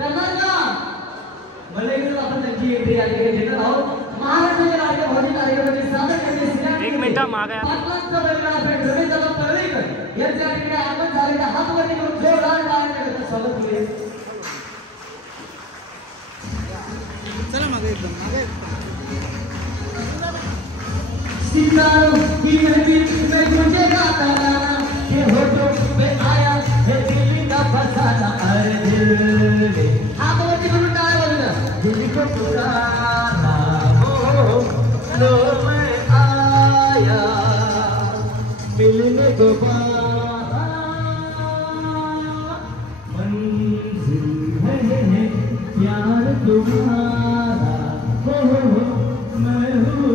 करणार का मला इकडे आपण त्यांची एंट्री आली आहे देणार आहोत महाराष्ट्राच्या राज्य भौतिक कार्यक्रमाचे सादर करण्यासाठी एक मिनिट मागे पाटलांचा वेगळा रमेशदादा परळीकर यांच्या ठिकाणी आगमन झालेल्या हातवरती करून जोरदार टाळ्यांच्या स्वागत केले चला मागे एकदम मागे सितारों की महफिल में मुझे गाता गाना ये होठों पे आया है दिल का फसाना अरे दिल ने हाथों से करून टाळ्या वाजवल्या दिल को पुकारा हो लो मैं आया मिलने को पाया मंजिल है प्यार तुम्हारा हो मैं हूँ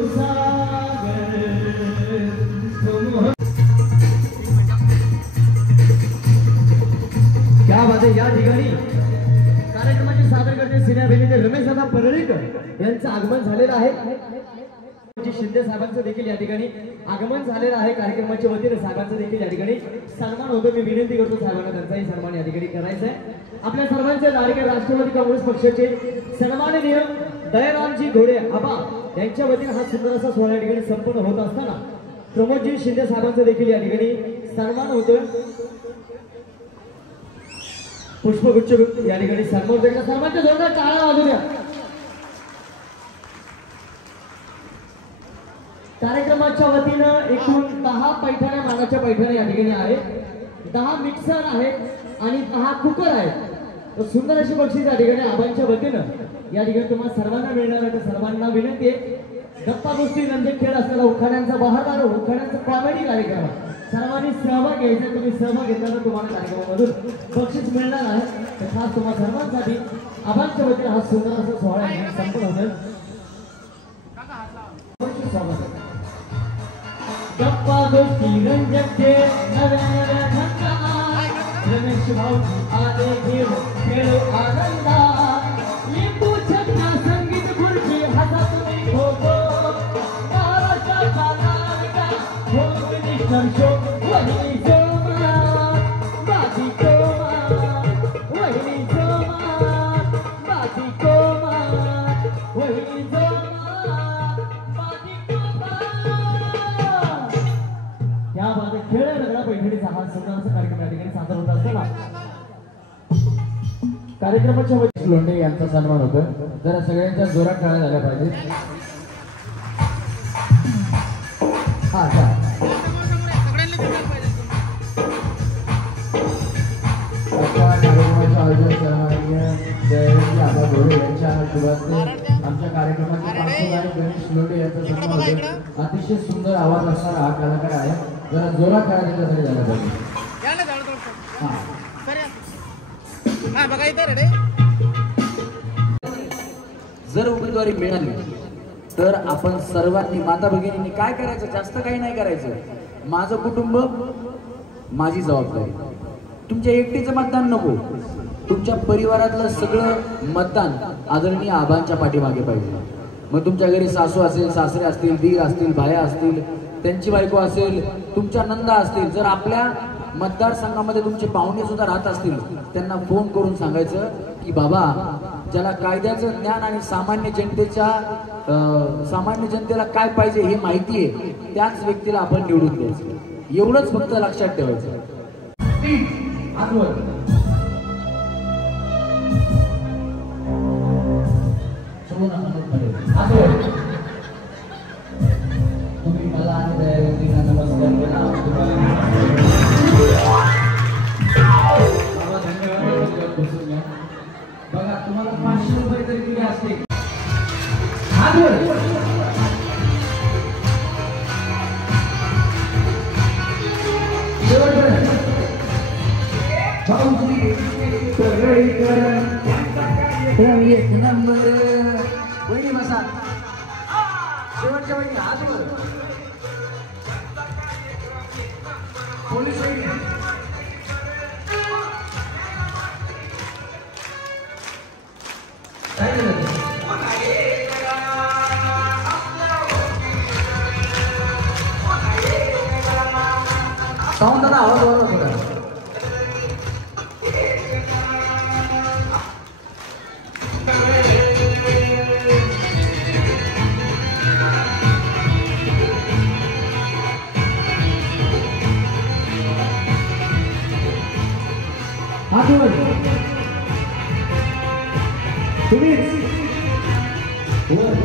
क्या बात आहे या ठिकाणी कार्यक्रमाचे सादरकर्ते सिने अभिनेते रमेशदादा परळीकर यांचं आगमन झालेलं आहे शिंदे साहेबांचं देखील या ठिकाणी आगमन झालेलं आहे कार्यक्रमाच्या वतीने साहेबांचं देखील या ठिकाणी सन्मान होतो मी विनंती करतो साहेबांना त्यांचाही सन्मान या ठिकाणी करायचा आहे आपल्या सर्वांचे लाडके राष्ट्रवादी काँग्रेस पक्षाचे सन्माननीय दयारामजी घोडे आबा यांच्या वतीने हा सुंदर असा सोहळा या ठिकाणी संपन्न होत असताना प्रमोदजी शिंदे साहेबांचं देखील या ठिकाणी सन्मान होतोय पुष्पगुच्छ या ठिकाणी सन्मान होतोय सर्वांच्या जोरदार टाळ्या वाजू द्या कार्यक्रमाच्या वतीनं एकूण 10 पैठण्या मागाच्या पैठण्या या ठिकाणी आहेत 10 मिक्सर आहेत आणि 10 कुकर आहेत सुंदर अशी बक्षीस या ठिकाणी आबांच्या वतीनं या ठिकाणी तुम्हाला सर्वांना मिळणार आहे सर्वांना विनंती आहे गप्पा गोष्टी रंजक खेळ असलेला उखाण्यांचा बहारदार उखाण्यांचा कॉमेडी कार्यक्रम सर्वांनी सहभाग घ्यायचा तुम्ही सहभाग घेतल्यानं तुम्हाला कार्यक्रमामधून बक्षीस मिळणार आहे तर खास तुम्हाला सर्वांसाठी आबांच्या वतीने हा सुंदर असा सोहळा संपन्न होईल गप्पा गोष्टी रंजक खेळ नव्या नव्या ढंगा रमेश भाऊ आले घेऊ खेळू आनंदा लिंबू छटा संगीत खुर्ची हाता तुम्ही भोगो महाराष्ट्राचा नायका होम मिनिस्टर शो वहिनी जोमा बाजी कोमा वहिनी जोमा बाजी कोमा वहिनी जोमा बाजी कोमा या बाबत खेळ रगडा पैठणीचा हा सुंदर असा कार्यक्रम या ठिकाणी सादर होत असताना कार्यक्रमाच्या वतीने लोंढे यांचा सन्मान होतो जरा सगळ्यांच्या जोरात टाळ्या झाल्या पाहिजे हा कार्यक्रमाचे आयोजन सन्माननीय जयंती आबा घोडे यांच्या शुभास्ते आमच्या कार्यक्रमाचे पार्श्वगायक गणेश लोंढे यांचा सन्मान होतो अतिशय सुंदर आवाज असणारा हा कलाकार आहे जरा जोरात टाळ्या त्याच्यासाठी झाल्या पाहिजे जर उमेदवारी मिळाली तर आपण सर्वांनी माता भगिनींनी काय करायचं जास्त काही नाही करायचं माझं कुटुंब माझी जबाबदारी तुमच्या एकटीचं मतदान नको तुमच्या परिवारातलं सगळं मतदान आदरणीय आबांच्या पाठीमागे पाहिजे मग तुमच्या घरी सासू असेल सासरे असतील दीर असतील भाया असतील त्यांची बायको असेल तुमच्या नंदा असतील जर आपल्या मतदारसंघामध्ये तुमचे पाहुणे सुद्धा राहत असतील त्यांना फोन करून सांगायचं की बाबा ज्याला कायद्याचं ज्ञान आणि सामान्य जनतेला काय पाहिजे हे माहिती आहे त्याच व्यक्तीला आपण निवडून द्यायचं एवढंच फक्त लक्षात ठेवायचं तुम्ही मला आणि दयावतीला नमस्कार केला बघा तुम्हाला 500 रुपये तरी दिले असते एक नंबर वहिनी बसा शेवटच्या वहिनी हातवर पोलीस वहिनी साऊंड दादा आवाज वाढवा थोडा तुम्हीच वर.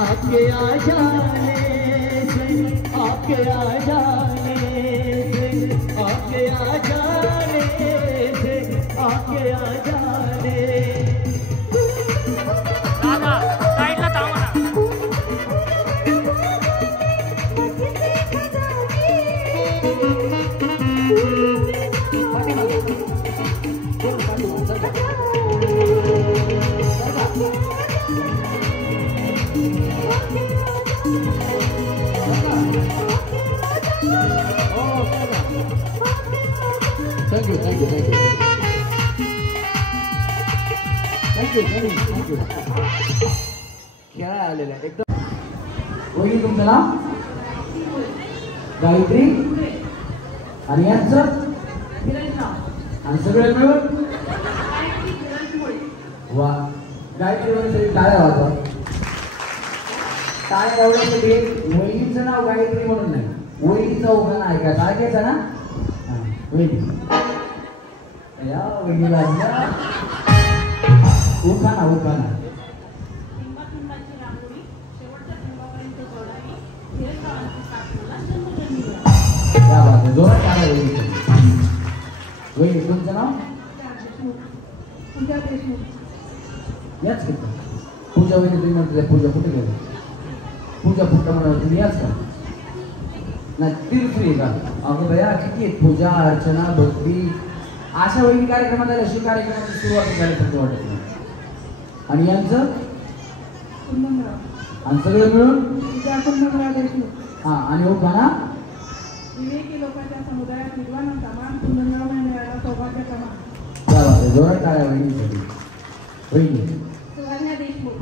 आपके आ जाने से आपके आ जाने से आपके आ जाने से आपके आ जाने दादा साईडला थांबा ना. Thank you thank you thank you thank you thank you खेळायला आलेला आहे एकदम. वहिनी तुमचं नाव? गायत्री. आणि यांचं? आणि सगळे मिळून वा. गायत्री वगैरे टाळ्या वाजवा. टाळ्या एवढ्यासाठी वहिनीचं नाव गायत्री म्हणून नाही, वहिनीचा उखाणा ऐकायचा. ऐकायचा ना? वहिनी या वहिनीला उखाणा उखाणा. क्या बात आहे, जोरात टाळ्या वहिनीचं. वहिनी तुमचं नाव? याच की पूजा वहिनी तुम्ही म्हणते पूजा कुठे गेली? पूजा फक्त म्हणा तुम्ही याच का? नाही तिरफी का? अगं बया किती आहेत, पूजा अर्चना भक्ती अशा वहिनी कार्यक्रमात आल्या. अशी कार्यक्रमाची सुरुवात करायला वाटत नाही. आणि यांचं? आणि सगळं मिळून हा. आणि हो का ना? विवेकी लोकांच्या समुदायात विद्वान समान पुनर्नाव मिळाला सौभाग्य समान. क्या बात आहे, जोरात टाळ्या वहिनीसाठी. वहिनी सुवर्णा देशमुख.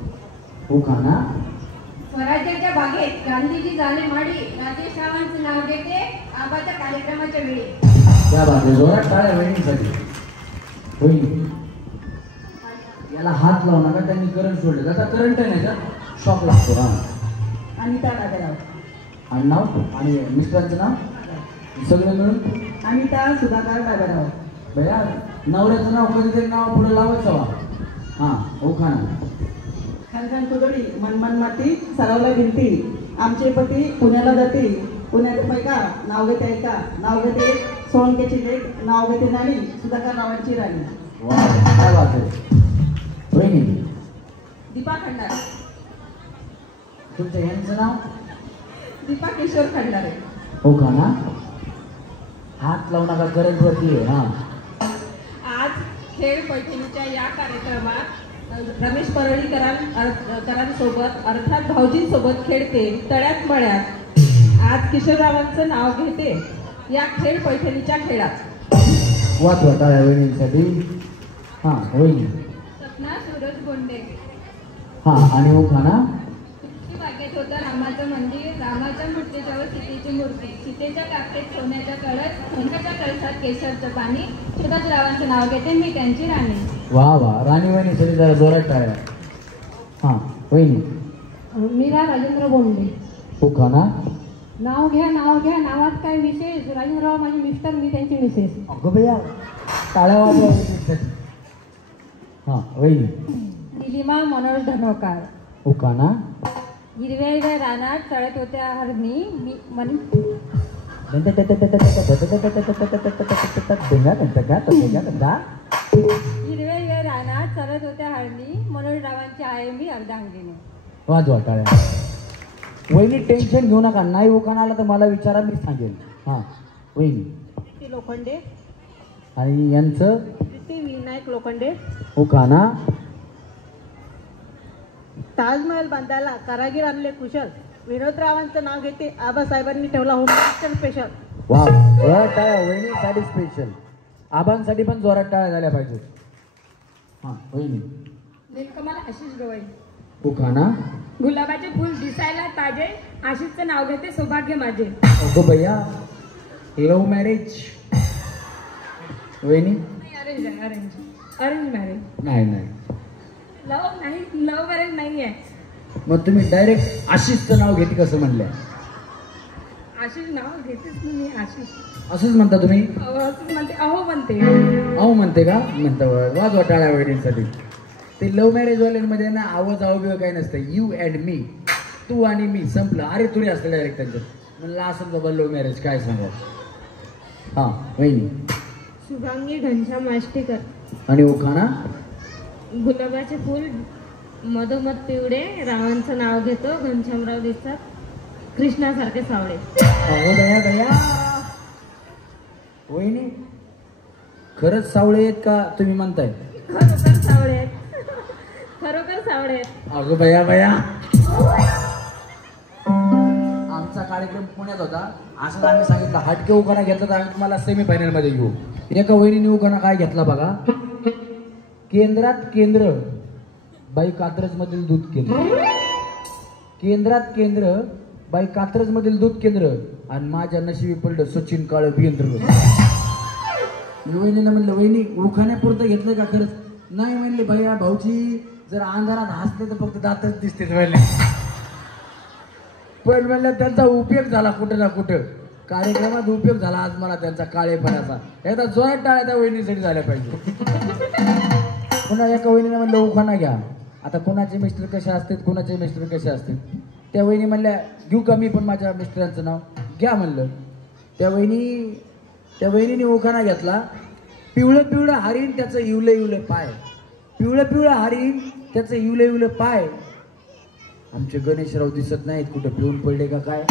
हो का ना? स्वराज्याच्या बागेत गांधीजी झाले माडी, राजेश रावांचं नाव घेते आबाच्या कार्यक्रमाच्या वेळी. क्या बात आहे, जोरात टाळ्या वहिनीसाठी. वहिनी याला हात लावू नका, त्यांनी करंट सोडले. त्याचा करंट आहे ना, शॉक लागतो. हा. अनिता राजाराव. आणि नाव आणि मिस्टरांचं नाव? सगळं मिळून अनिता सुधाकर बाबाराव. भैया नवऱ्याचं नाव कधीतरी नाव पुढे लावायचं वा. हां हो खा ना. खनखन कुदळी मनमन माती सरावला भिंती, आमचे पती पुण्याला जाते, पुण्याचे पैका नाव घेते ऐका, नाव घेते सोळंकेची लेख, नाव घेते नाणी सुधाकर रावांची राणी. वा काय बात आहे. वहिनी दीपा खंडारे. तुमचं यांचं नाव? दीपा किशोर खंडारे. हो का ना? हात लावू नका, करंट वरती आहे. हां आज खेळ पैठणीच्या या कार्यक्रमात रमेश परळीकरांसोबत अर्थात भाऊजींसोबत खेळते तळ्यात मळ्यात. आज किशोररावांचं नाव घेते या खेळ पैठणीच्या खेळात. वाच वाटा या वहिनींसाठी. हां वहिनी. सपना सूरज गोंडे. हां आणि हो खा ना? बागेत होतं रामाचं मंदिर, रामाच्या मूर्तीजवळ सीतेची मूर्ती, सीतेच्या काकडेत सोन्याच्या कळस, सोन्याच्या कळसात केशरचं पाणी, सुभाषरावांचं नाव घेते मी त्यांची राणी. वा वा. राणी वहिनी तरी जरा जोरात टाळ्या. हां वहिनी. मीरा राजेंद्र बोंडे. हो का ना? नाव घ्या नावात काय विशेष, राजेंद्रराव माझे मिस्टर, मी त्यांची मिसेस. अगं भैया टाळ्या वाजवा. हां वहिनी. निलिमा मनोज धनोकार. हो का ना? हिरव्या हिरव्या रानात चढत होत्या हरणी, मी मन हिरव्या हिरव्या रानात चढत होत्या हरणी, मनोजरावांची आहे मी अर्धांगिनी. वाजवा टाळ्या. वहिनी टेन्शन घेऊ नका, नाही उखाणा आला तर मला विचारा, मी सांगेल. हां वहिनी. लोखंडे. आणि यांचं? विनायक लोखंडे. हो का ना? ताजमहल बांधायला कारागीर आणले कुशल, विनोदरावांचं नाव घेते आबासाहेबांनी ठेवला होम मिनिस्टर स्पेशल. वा जोरात टाळ्या वहिनीसाठी स्पेशल. आबांसाठी पण जोरात टाळ्या झाल्या पाहिजे. हा वहिनी. नीलकमल आशिष गवई. उखाणा. गुलाबाचे फुल दिसायला ताजे, आशिषचं नाव घेते सौभाग्य माझे. अगो भैया लव्ह मॅरेज. वहिनी. अरेंज आहे, अरेंज अरेंज मॅरेज. नाही नाही लव्ह नाही, लव्ह मॅरेज नाही आहे. मग तुम्ही डायरेक्ट आशिषचं नाव घेते कसं म्हणलं? आशिष नाव घेतेच ना मी, आशिष. असंच म्हणता तुम्ही? असंच म्हणते, अहो म्हणते. अहो म्हणते का? म्हणता वाजवा टाळ्या वहिनींसाठी. ते लव्ह मॅरेज वाल्यांमध्ये ना आवाज बिव काही नसतं. यू अँड मी, तू आणि मी, संपलं. अरे तुरी असतं डायरेक्ट त्यांच्यात. म्हणलं असं बाबा लव्ह मॅरेज काय सांगा. हा वहिनी. शुभांगी घनश्याम आष्टीकर. आणि उखाणा. गुलाबाचे फुल मधोमध पिवळे, रावांचं नाव घेतो घनश्यामराव दिसतात कृष्णासारखे सावळे. अहो दया दया. वहिनी खरंच सावळे आहेत का तुम्ही म्हणताय? खरोखर सावळे आहेत, खरोखर सावळे आहेत. अगं बया बया. आमचा कार्यक्रम पुण्यात होता. असं आम्ही सांगितलं हटके उखाणा घेतला तर आम्ही तुम्हाला सेमीफायनल मध्ये घेऊ. एका वहिनीने उखाणा काय घेतला बघा. केंद्रात केंद्र बाई कात्रज मधील दूध केंद्र. केंद्रात केंद्र बाई कात्रज मधील दूध केंद्र आणि माझ्या नशिबी पडलं सचिन काळे भेंद्र. वहिनीला म्हणलं वहिनी उखाण्यापुरतं घेतलं का? खरंच नाही म्हणले. भैया भाऊची जर अंधारात हसले तर फक्त दातच दिसते म्हणले. पण म्हणलं त्यांचा उपयोग झाला कुठं ना कुठं. कार्यक्रमात उपयोग झाला आज मला त्यांचा काळेपणाचा. एकदा जोरात टाळ्या त्या वहिनीसाठी झाल्या पाहिजे. पुन्हा एका वहिनीने म्हणलं उखाणा घ्या. आता कोणाचे मिस्टर कसे असतात, कोणाचे मिस्टर कसे असतात. त्या वहिनी म्हणल्या घेऊ का मी पण माझ्या मिस्टरांचं नाव? घ्या म्हणलं. त्या वहिनीने उखाणा घेतला. पिवळं पिवळं हरीण त्याचं इवलं इवलं पाय. पिवळं पिवळं हरीण त्याचं इवलं इवलं पाय. आमचे गणेशराव दिसत नाहीत कुठं पिऊन पडले का काय.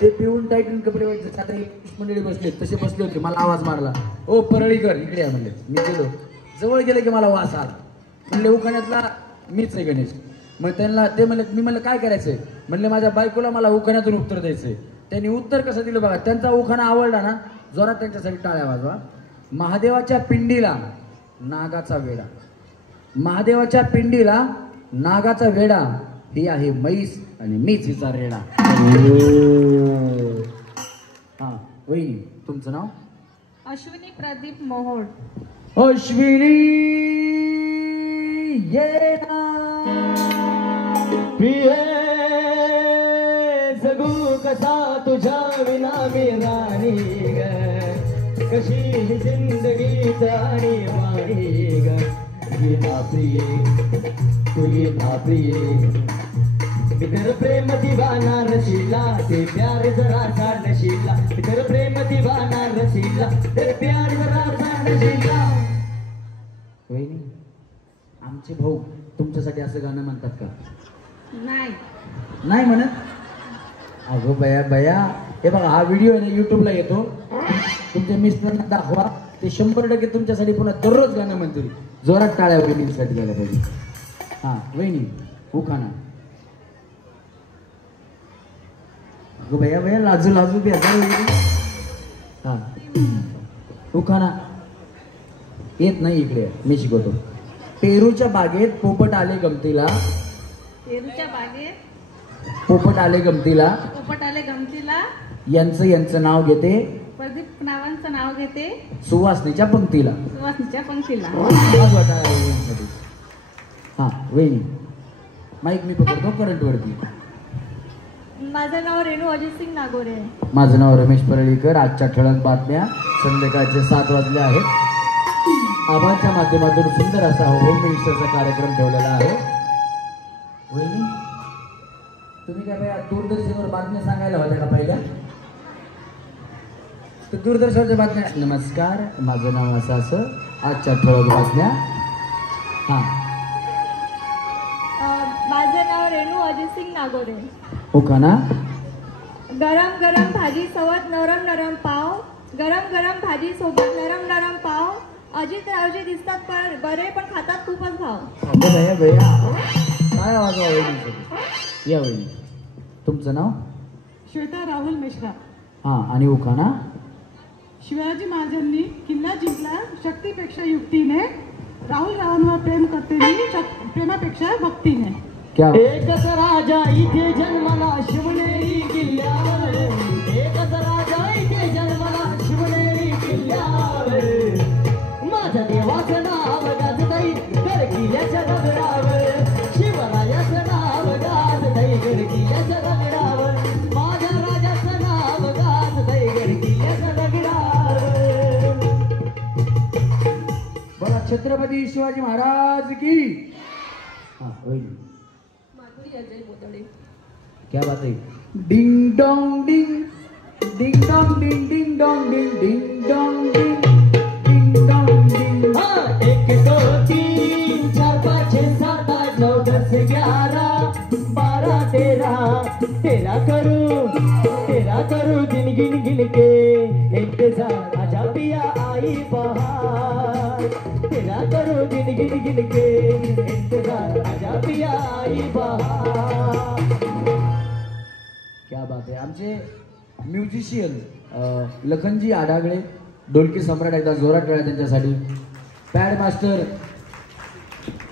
ते पिऊन टाईटून कपडे वाटले. आता एक मंडळी बसले तसे बसले होते. मला आवाज मारला, ओ परळीकर इकडे या म्हणले. मी गेलो, जवळ गेले की मला वास आला. म्हणले उखाण्यातला मीच आहे गणेश. मग त्यांना ते म्हणले, मी म्हणलं काय करायचंय? म्हणले माझ्या बायकोला मला उखाण्यातून उत्तर द्यायचंय. त्यांनी उत्तर कसं दिलं बघा. त्यांचा उखाणा आवडला ना, जोरात त्यांच्यासाठी टाळ्या वाजवा. महादेवाच्या पिंडीला नागाचा वेडा. महादेवाच्या पिंडीला नागाचा वेडा. ही आहे म्हैस आणि मीच हिचा रेडा. हा वहिनी तुमचं नाव? अश्विनी प्रदीप मोहोळ. अश्विनी ये प्रिये जगू कसा तुझ्या विना मी राणी ग. कशी ही जिंदगीत आणि वाणी ग. ये ना प्रिये तू ये ना प्रिये. इतर प्रेम दिवाना रशीला ते प्यार जरा सा नशीला. इतर प्रेम दिवाना रशीला ते प्यार जरा सा नशीला. वहिनी आमचे भाऊ तुमच्यासाठी असं गाणं म्हणतात का? नाही नाही म्हणत. अगो बया बया. हे बघा हा व्हिडिओ आहे ना युट्यूबला येतो. तुमच्या मिस्टरांना दाखवा. ते 100% तुमच्यासाठी पुन्हा दररोज गाणं म्हणतील. जोरात टाळ्या वहिनीसाठी झाल्या पाहिजे. हा वहिनी उखाणा. अगो बया बया लाजू लाजू बी हा उखाणा येत नाही इकडे. मी शिकवतो. पेरूच्या बागेत पोपट आले गमतीला. पेरूच्या बागेत पोपट आले गमतीला. पोपट आले गमतीला. यांचं नाव घेते. प्रदीप नावांचं नाव घेते सुवासनीच्या पंक्तीला. सुवासनीच्या पंक्तीला. हा वहिनी माईक मी पकडतो करंट वरती. माझं नाव रेणू अजितसिंग नागोरे. माझं नाव रमेश परळीकर. आजच्या ठळक बातम्या संध्याकाळचे 7 वाजले आहेत. आबांच्या माध्यमातून सुंदर असा होम मिनिस्टरचा कार्यक्रम ठेवलेला आहे. वहिनी तुम्ही काय बाया दूरदर्शनवर बातम्या सांगायला होत्या का पहिल्या? तर दूरदर्शनच्या बातम्या. नमस्कार माझं नाव असं असं. आजच्या ठळक बातम्या. हा माझं नाव रेणू अजितसिंग नागोरे. उखाणा. गरम गरम भाजी सोबत नरम नरम पाव. गरम गरम भाजी सोबत नरम नरम पाव. अजितरावजी दिसतात पण बरे पण खातात खूपच भाव. भैया भैया काय आवाज वहिनी. या वहिनी तुमचं नाव? श्वेता राहुल मिश्रा. हा आणि उखाणा. शिवाजी महाराजांनी किल्ला जिंकला शक्तीपेक्षा युक्तीने, राहुल रावांवर प्रेम करते मी प्रेमापेक्षा भक्तीने. क्या एकच राजा इथे जन्मला शिवनेरी किल्ल्यावर, एकच राजा इथे जन्मला शिवनेरी किल्ल्यावर, माझ्या देवाचं नाव गाजतई कर किल्ल्याच्या दगडावर, शिवरायाचं नाव गाजतई कर किल्ल्याच्या दगडावर, माझ्या राजाचं नाव गाजतई कर किल्ल्याच्या दगडावर. बोला छत्रपती शिवाजी महाराज की. हा होईल. क्या बात है. Ding dong ding ding dong ding ding dong ding ding dong ding ding dong ding. हाँ, 1 2 3 4 5 6 7 8 9 10 11 12 13 तेरा करूं दिन गिन गिन के इंतजार, आजा पिया आई बहार, तेरा करूं दिन गिन गिन के इंतजार, आजा पिया आई बहार. क्या बात आहे. आमचे म्युझिशियन लखनजी आडागळे, ढोलकी सम्राट, एकदा जोरात टाळ्या त्यांच्यासाठी. पॅड मास्टर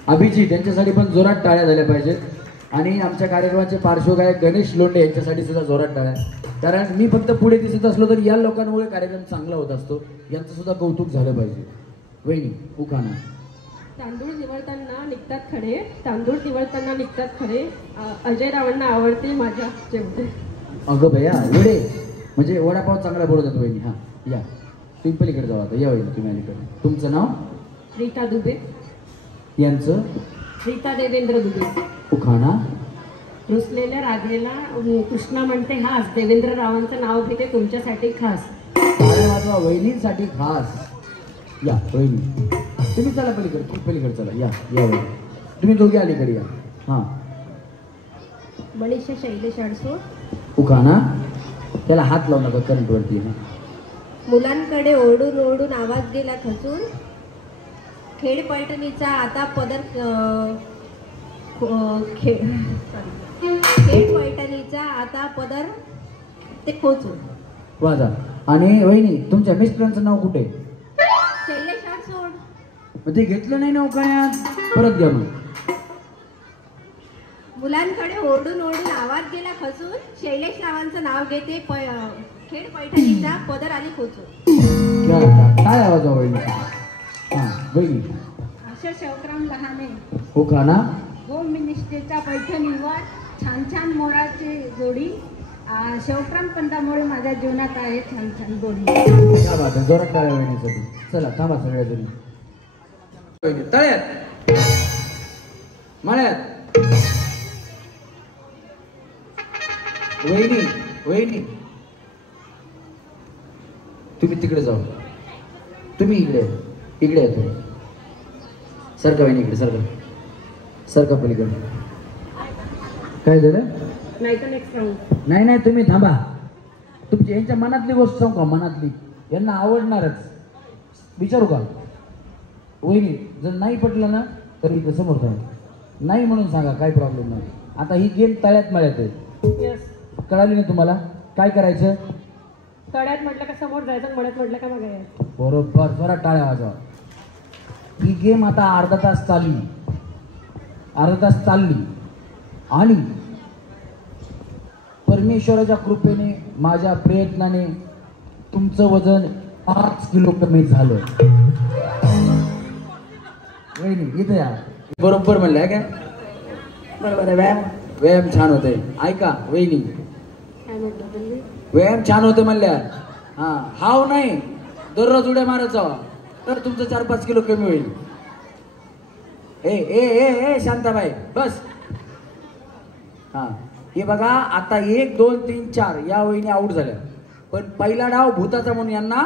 अभिजित यांच्यासाठी पण जोरात टाळ्या झाल्या पाहिजेत. आणि आमच्या कार्यक्रमाचे पार्श्वगायक गणेश लोंढे यांच्यासाठी सुद्धा जोरात टाळ्या. कारण मी फक्त पुढे दिसत असलो तर या लोकांमुळे कार्यक्रम चांगला होत असतो. यांचं सुद्धा कौतुक झालं पाहिजे. वहिनी उखाणा. तांदूळ निवडताना निघतात खडे, तांदूळ निवडताना निघतात खडे, अजय रावांना आवडते माझ्या जेवते. अगं भैया एवढे म्हणजे वडापाव चांगला बोलतात वहिनी. हा या तुम्ही पलीकडे जाऊ आता. या वहिनी तुम्ही अलीकडे. तुमचं नाव. रीता दुबे. यांचं. रीता देवेंद्र दुबे. उखाणा. रुसलेल्या राधेला कृष्णा म्हणते हास, देवेंद्र रावांचं नाव घेते तुमच्यासाठी खास. टाळ्या वाजवा वहिनींसाठी खास. या वहिनी तुम्ही चला पलीकडे. पलीकडे चला. या या वहिनी तुम्ही दोघे अलीकडे या. हां मनीषा शैलेश अडसूळ. उखाणा. त्याला हात लावू नका करंटवरती. मुलांकडे ओरडून ओरडून आवाज गेला खचून, खेड पैठणीचा आता पदर खेड पैठणीचा आता पदर ते खोचून. वाजा. आणि वहिनी तुमच्या मिस्टरांचं नाव कुठे. शैलेश अडसूळ. मग ते घेतलं नाही ना उखाण्यात. परत घ्या मग. मुलांकडे ओरडून ओरडून आवाज गेला खचून, शैलेश रावांचं नाव घेते खेड पैठणीचा पदर आली खोचून. काय आवाज आहे वहिनी. हां वहिनी. अशा शेवकराम लहाने. उखाणा. होम मिनिस्टरच्या पैठणीवर छान छान मोराची जोडी, शेवकराम पंतामुळे माझ्या जीवनात आहे छान छान गोडी. क्या बात आहे. जोरात टाळ्या वहिनीसाठी. चला थांबा सगळ्या जणी. वहिनी तळ्यात मळ्यात. वहिनी वहिनी तुम्ही तिकडे जाऊ. तुम्ही इकडे इकडे येतो. सरका वहिनी इकडे. सरका सरका पलीकडे. काय झालं. नाही तर नेक्स्ट राऊंड. नाही नाही तुम्ही थांबा. तुमची यांच्या मनातली गोष्ट सांगू का. मनातली यांना आवडणारच. विचारू का वहिनी. जर नाही पटलं ना तर इथं समोर थांबा. नाही म्हणून सांगा. काही प्रॉब्लेम नाही. आता ही गेम तळ्यात मळ्यात आहे. यस. कळाली ना तुम्हाला. काय करायचं. तळ्यात म्हटलं का समोर जायचं, मळ्यात म्हटलं का मागे यायचं. बरोबर. जरा टाळ्या वाजवा. ही गेम आता अर्धा तास चालली. आणि परमेश्वराच्या कृपेने माझ्या प्रयत्नाने तुमचं वजन 5 किलो कमी झालं. वहिनी इथे या. बरोबर म्हणलं काय. बरोबर आहे. व्यायाम छान होतंय. ऐका वहिनी. काय म्हटलं तुम्ही. व्यायाम छान होते म्हणल्या. हा हाव नाही दररोज उड्या मारत जावा तर तुमचं 4-5 किलो कमी होईल. ए ए ए ए शांताबाई बस. हा हे बघा आता 1 2 3 4 या वहिनी आऊट झाल्या. पण पहिला डाव भूताचा म्हणून यांना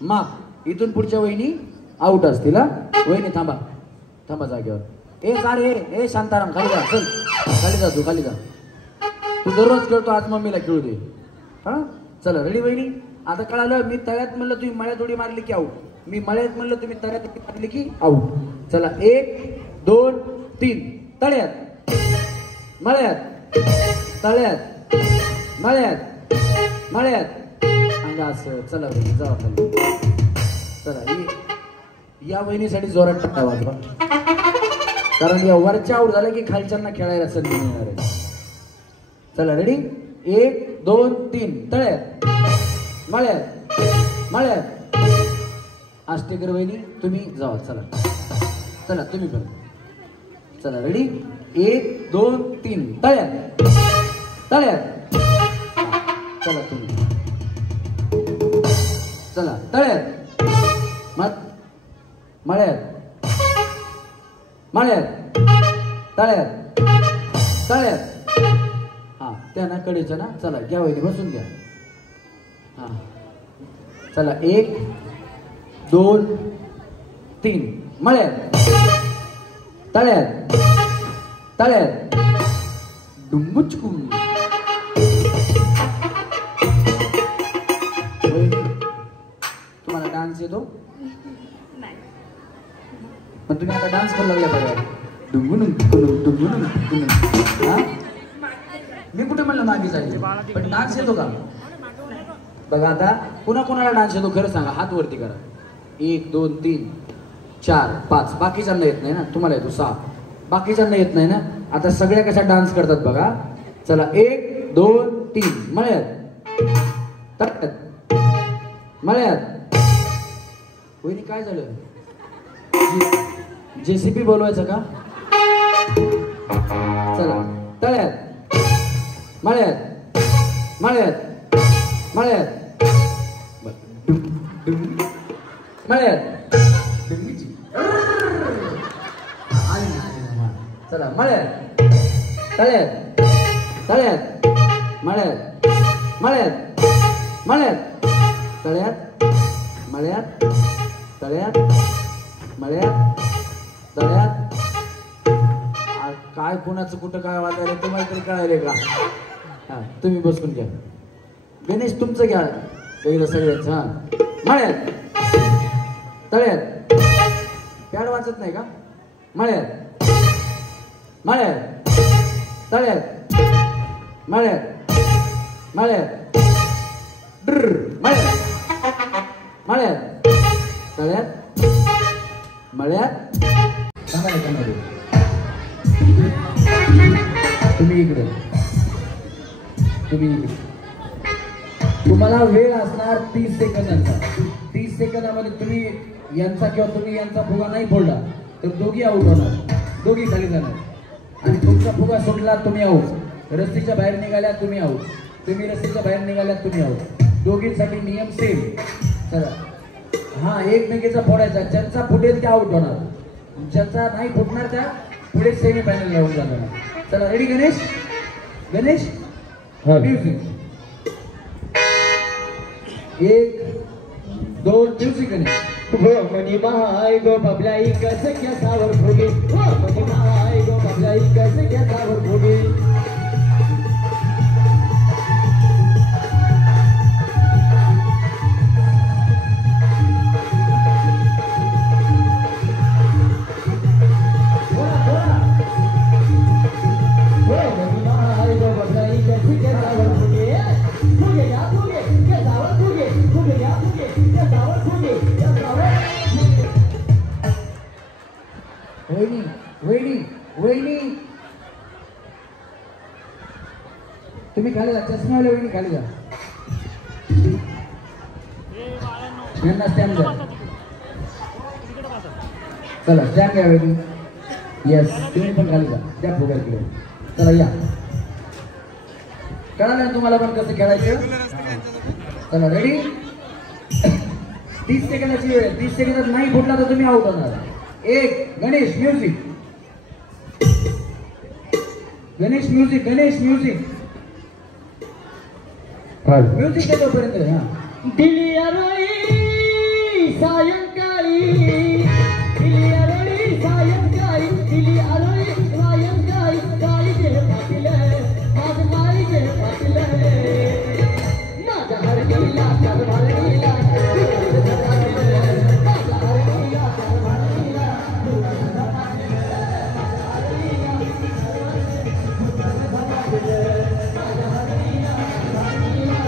माफ. इथून पुढच्या वहिनी आऊट असतील. वहिनी थांबा थांबा जागेवर. ए सारे ए शांताराम खाली जा. चल खाली जा. तू खाली जा. तू दररोज खेळतो आज मम्मीला खेळू दे. हा चला रेडी वहिनी. आता कळालं. मी तळ्यात म्हणलं तुम्ही मळ्यात उडी मारली की आऊट. मी मळ्यात म्हणलं तुम्ही तळ्यात उडी मारली की आऊट. चला 1 2 3 तळ्यात मळ्यात तळ्यात मळ्यात मळ्यात अंगा असं. चला बहिणी जाऊ खाली. चला या बहिणीसाठी जोरात टाका वाजवा, कारण या वरच्या आऊट झालं की खालच्यांना खेळायला संधी मिळणार आहे. चला रेडी, 1 2 3 तळ्यात मळ्यात मळ्यात. आष्टेकर वहिनी तुम्ही जावा. चला चला तुम्ही पण. चला रेडी, 1 2 3 तळ्यात तळ्यात. चला तुम्ही. चला तळ्यात मग मळ्यात मळ्यात तळ्यात तळ्यात. हा त्या ना कडेच्या ना. चला घ्या वहिनी बसून घ्या. हा चला 1 2 3 मळ्यात तळ्यात तळ्यात. डुंबुचकुम. तुम्हाला डान्स येतो? पण तुम्ही आता डान्स करायला लागल्या बघा. डुंगुन डुंगुन डुंगुन. हा मी कुठे म्हणलं मागे जायचं, पण डान्स येतो का बघा. आता पुन्हा कोणाला डान्स येतो खरं सांगा, हात वरती करा. 1 2 3 4 5. बाकीच्यांना येत नाही ना, तुम्हाला येतो 6. बाकीच्यांना येत नाही ना. आता सगळ्या कशा डान्स करतात बघा. चला 1 2 3 मळ्यात तळ्यात मळ्यात. वहिनी काय झालं? JCB बोलवायचं का? चला तळ्यात मळ्यात मळ्यात मळ्यात मळ्यात. चला मळ्यात तळ्यात तळ्यात मळ्यात मळ्यात मळ्यात तळ्यात मळ्यात तळ्यात मळ्यात तळ्यात. काय कोणाचं कुठं काय वाटायला तुम्हाला तरी कळायले का? हा तुम्ही बसून घ्या. गणेश तुमचं घ्या पहिलं सगळ्याच. हा मळ्यात तळ्यात. पॅड वाचत नाही का? मळ्यात मळ्यात तळ्यात मळ्यात मळ्यात मळ्यात मळ्यात तळ्यात मळ्यात. तुम्ही इकडे तुम्ही इकडे. तुम्हाला वेळ असणार 30 सेकंदांचा. 30 सेकंदामध्ये तुम्ही यांचा किंवा तुम्ही यांचा फुगा नाही फोडला तर दोघी आऊट होणार, दोघी खाली जाणार. आणि तुमचा फुगा सुटला तुम्ही आऊट. रस्त्याच्या बाहेर निघाल्या तुम्ही आऊट. तुम्ही रस्त्याच्या बाहेर निघाल्यात तुम्ही आऊट. दोघींसाठी नियम सेम. चला हा एकमेकीचा फोडायचा. ज्यांचा फुटेल त्या आऊट होणार, ज्यांचा नाही फुटणार त्या पुढे सेमी फायनल राहून जाणार. चला ready Ganesh. Ganesh music. 1 2 music Ganesh. मनी महाय गो बबलाई कैसे क्या सावर फुगे. मनी महाय गो बबलाई कैसे क्या सावर फुगे. वहिनी वहिनी वहिनी तुम्ही खाली जा. चष्मावाल्या वहिनी खाली जा. यांना स्टॅम्प द्या. चला स्टॅम्प घ्या वहिनी. येस तुम्ही पण खाली जा. त्या फुग्याकडे चला या. कळालं ना तुम्हाला पण कसं खेळायचं? चला रेडी. 30 सेकंदाची वेळ. 30 सेकंदात नाही फुटला तर तुम्ही आउट होणार. 1 Ganesh music. Ganesh music. Ganesh music. Music आहे तोपर्यंत. हा दिली अरोळी सायंकाळी. दिली अरोळी सायंकाळी. दिली अरोळी सायंकाळी. काळी जे पाटील माझ काळी जे पाटील माझ्या हरणीला सरभरणीला माझ्या हरणीला सरभरणीला. माझ्या हरणीला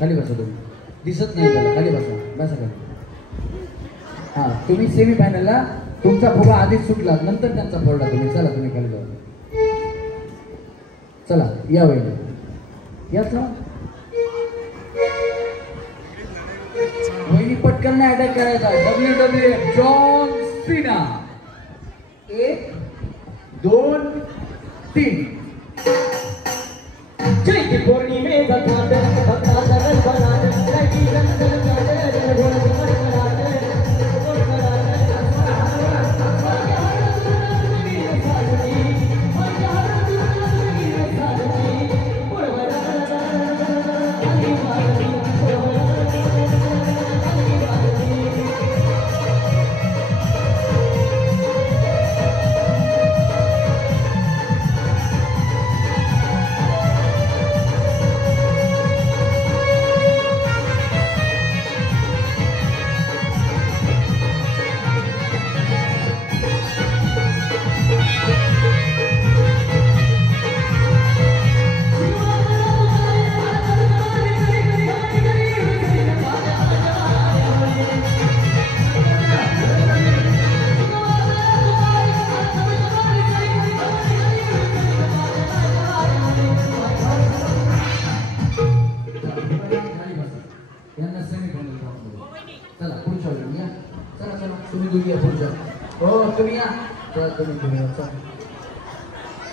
खाली बसा तुम्ही, दिसत नाही त्याला, खाली बसा, बसा खाली. हा, तुम्ही सेमी फायनलला तुमचा फुगा आधीच सुटला, नंतर त्यांचा फोडला तुम्ही. चला तुम्ही खाली जाऊ, चला या वहिनी, या चला. वहिनी पटकन नाही अटॅक करायचा. WWF John Cena. 1 2 3. जय पौर्णिमेचा चांद भक्ताचा गणपणात लगी रंगल चांद गोड गोड करात गोड करात माझ्या हातात साजनी माझ्या हातात साजनी पुरवरा आणि मारणी चला पुढच्या वेळी या. चला चला तुम्ही दोघी या पुढच्या. हो तुम्ही या. चला तुम्ही या.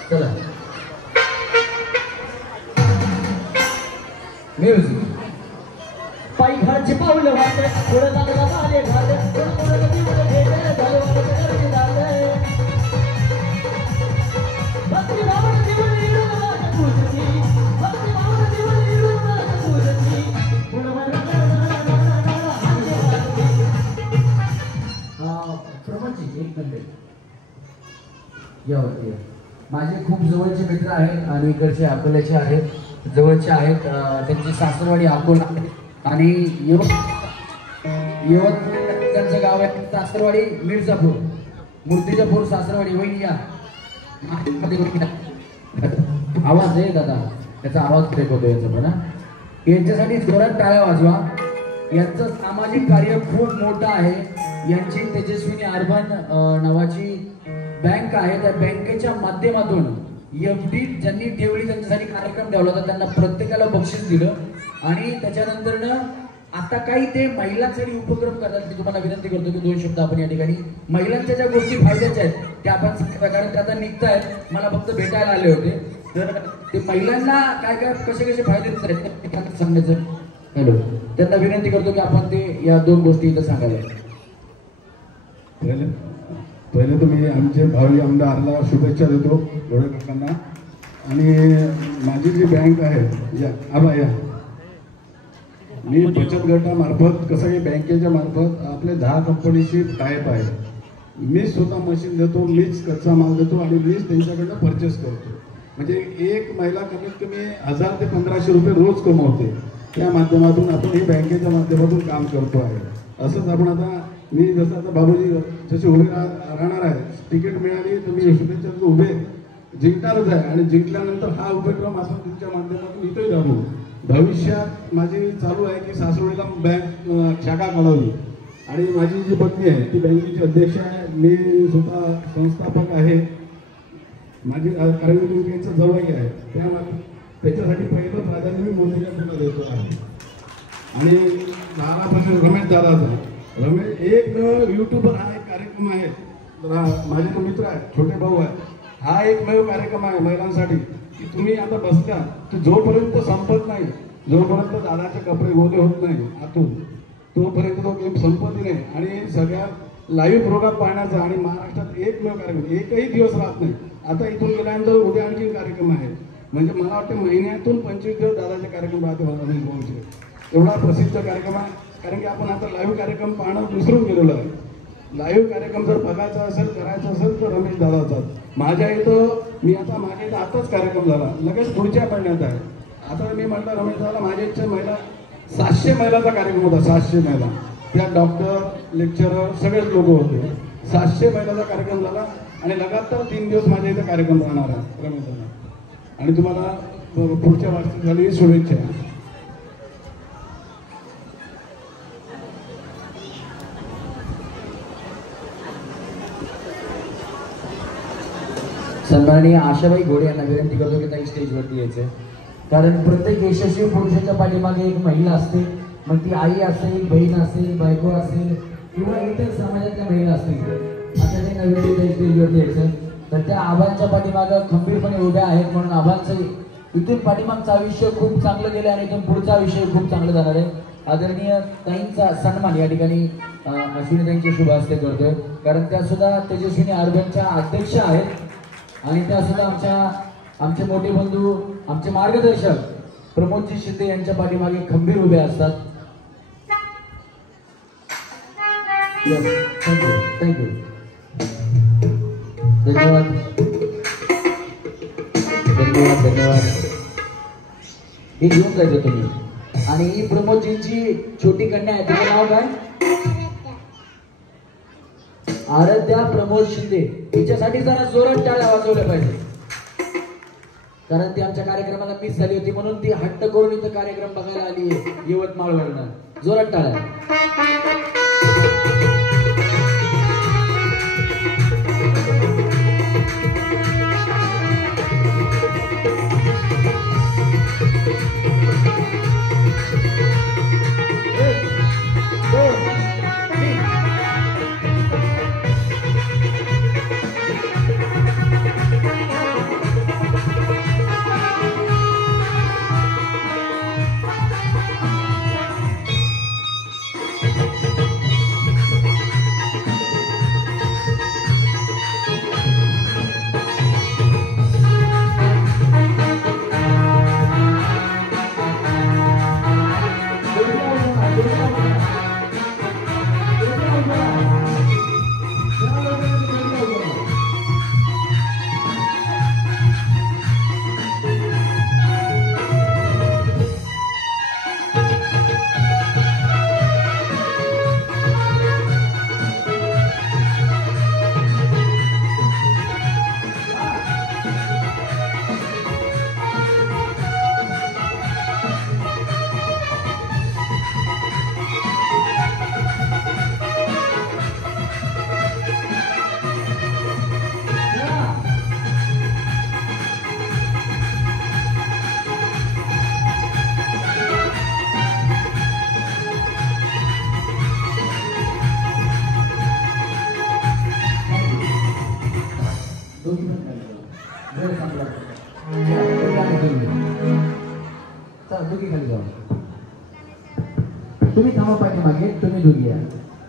चला म्युझिक. पायी घरचे पाऊल वाट थोडं चांगला पाले घाट थोडं थोडं दिवस भेट झालं वाटत झालं भक्ती भावना जीवन येऊन वाट पूजती भक्ती भावना जीवन येऊन वाट पूजती प्रमाणची एक मिनिट यावरती. माझे खूप जवळचे मित्र आहेत आणि इकडचे अकोल्याचे आहेत, जवळचे आहेत. त्यांची सासरवाडी अकोला आणि यवतचं गाव आहे सासरवाडी मिर्झापूर, मूर्तिजापूर सासरवाडी. वहिनी या. आवाज आहे दादा, त्याचा आवाज ब्रेक होतो याचा पण. यांच्यासाठी जोरात टाळ्या वाजवा. यांचं सामाजिक कार्य खूप मोठं आहे. यांची तेजस्विनी अर्बन नावाची बँक आहे, त्या बँकेच्या माध्यमातून FD ज्यांनी ठेवली त्यांच्यासाठी कार्यक्रम ठेवला होता, त्यांना प्रत्येकाला बक्षीस दिलं. आणि त्याच्यानंतरनं आता काही ते महिलांसाठी उपक्रम करतात. मी तुम्हाला विनंती करतो की 2 शब्द आपण या ठिकाणी महिलांच्या ज्या गोष्टी फायद्याच्या आहेत त्या आपण सांगता, कारण त्या आता निघत आहेत. मला फक्त भेटायला आले होते, तर ते महिलांना काय काय कसे कसे फायदे देत आहेत सांगण्याचं. हॅलो, त्यांना विनंती करतो की आपण ते या 2 गोष्टी इथं सांगायला. पहिले तर मी आमचे भावी आमदारला शुभेच्छा देतो गोळे काकांना. आणि माझी जी बँक आहे या आबा या, मी बचत गटामार्फत कसं की बँकेच्या मार्फत आपले 10 कंपनीशी टायप आहे. मीच स्वतः मशीन देतो, मीच कच्चा माल देतो आणि मीच त्यांच्याकडनं परचेस करतो. म्हणजे एक महिला कमीत कमी 1000 ते 1500 रुपये रोज कमवते. त्या माध्यमातून आपण ही बँकेच्या माध्यमातून काम करतो आहे. असंच आपण आता मी जसं आता बाबूजी जसे उभे राहणार आहे, तिकीट मिळाली तर मी शुभेच्छा उभे जिंकणारच आहे. आणि जिंकल्यानंतर हा उपक्रम आपण तुमच्या माध्यमातून इथेही राबवू. भविष्यात माझी चालू आहे की सासवडीला बँक शाखा काढावी. आणि माझी जी पत्नी आहे ती बँकेची अध्यक्ष आहे, मी स्वतः संस्थापक आहे. माझी कार्यक्रम बँकेचं जवळ आहे, त्याच्यासाठी पहिलं प्राधान्य मी मोदीच्या पुढे देतो आहे. आणि लहानापासून रमेश दादाचा रमेश एक यूट्यूबर हा एक कार्यक्रम आहे. माझे तो मित्र आहे, छोटे भाऊ आहे. हा एकमेव कार्यक्रम आहे महिलांसाठी की तुम्ही आता बसता तर जोपर्यंत संपत नाही, जोपर्यंत दादाचे कपडे ओले होत नाही आतून, तोपर्यंत तो गेम संपत नाही. आणि सगळ्या लाईव्ह प्रोग्राम पाहण्याचा आणि महाराष्ट्रात एकमेव कार्यक्रम एकही दिवस राहत नाही. आता इथून गेल्यानंतर उद्या आणखी कार्यक्रम आहे. म्हणजे मला वाटतं महिन्यातून 25 दिवस दादाचे कार्यक्रम राहते रमेश भाऊचे. एवढा प्रसिद्ध कार्यक्रम आहे. कारण की आपण आता लाईव्ह कार्यक्रम पाहणं विसरून गेलेलो आहे. लाईव्ह कार्यक्रम जर बघायचा असेल, करायचा असेल तर रमेश दादाचा. माझ्या इथं मी आता माझ्या इथं आताच कार्यक्रम झाला, लगेच पुढच्या महिन्यात आहे. आता मी म्हटलं रमेश दादा माझ्या इच्छा महिला 700 महिलाचा कार्यक्रम होता. 700 महिला, त्या डॉक्टर लेक्चरर सगळेच लोक होते. 700 महिलाचा कार्यक्रम झाला आणि लगातार 3 दिवस माझ्या इथं कार्यक्रम राहणार आहे रमेश दादा. आणि तुम्हाला पुढच्या वाटचालीसाठी शुभेच्छा. सन्माननीय आशाबाई घोडे यांना विनंती करतो की ताई स्टेजवरती यायचं, कारण प्रत्येक यशस्वी पुरुषाच्या पाठीमागे एक महिला असते, मग ती आई असेल, बहीण असेल, बायको असेल किंवा इतर समाजातल्या महिला असतील. आता त्यांना विनंती स्टेजवरती यायचं. तर त्या आबांच्या पाठीमागं खंबीरपणे उभ्या आहेत, म्हणून आबांचं इथून पाठीमागचं आयुष्य खूप चांगलं गेलं आणि इथून पुढचं आयुष्य खूप चांगलं जाणार आहे. आदरणीय ताईंचा सन्मान या ठिकाणी अश्विनी ताईंच्या शुभ हस्ते करतोय, कारण त्या सुद्धा तेजस्विनी अर्बनच्या अध्यक्ष आहेत आणि त्या सुद्धा आमचे मोठे बंधू, आमचे मार्गदर्शक प्रमोदजी शिंदे यांच्या पाठीमागे खंबीर उभे असतात. थँक्यू. धन्यवाद. हे घेऊन जायचं तुम्ही. आणि ही प्रमोदजींची छोटी कन्या आहे, तिचं नाव काय? आराध्या प्रमोद शिंदे. तिच्यासाठी जरा जोरात टाळ्या वाजवल्या पाहिजे, कारण ती आमच्या कार्यक्रमाला मिस झाली होती, म्हणून ती हट्ट करून इथं कार्यक्रम बघायला आली आहे यवतमाळवरनं. जोरात टाळ्या. तुम्ही थांबा पाठीमागे, तुम्ही दोघी या.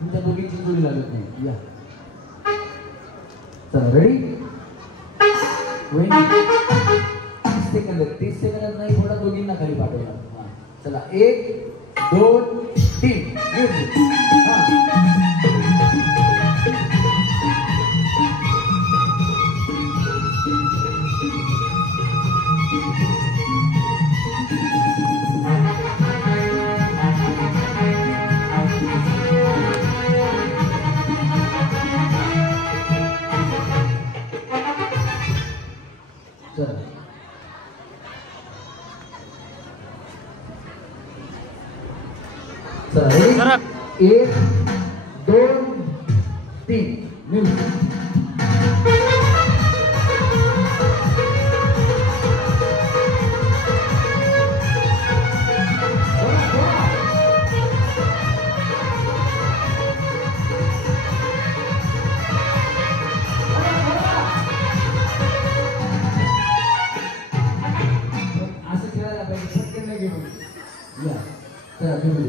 तुमच्या दोघींची जोडी लागत नाही. या चला, रेडी? 30 सेकंदात नाही, थोडा दोघींना खाली पाठवला. चला, 1 2 3. चला, 1 2 3. असं खेळायला पाहिजे, पटकन नाही घेऊन या. चला, तुम्ही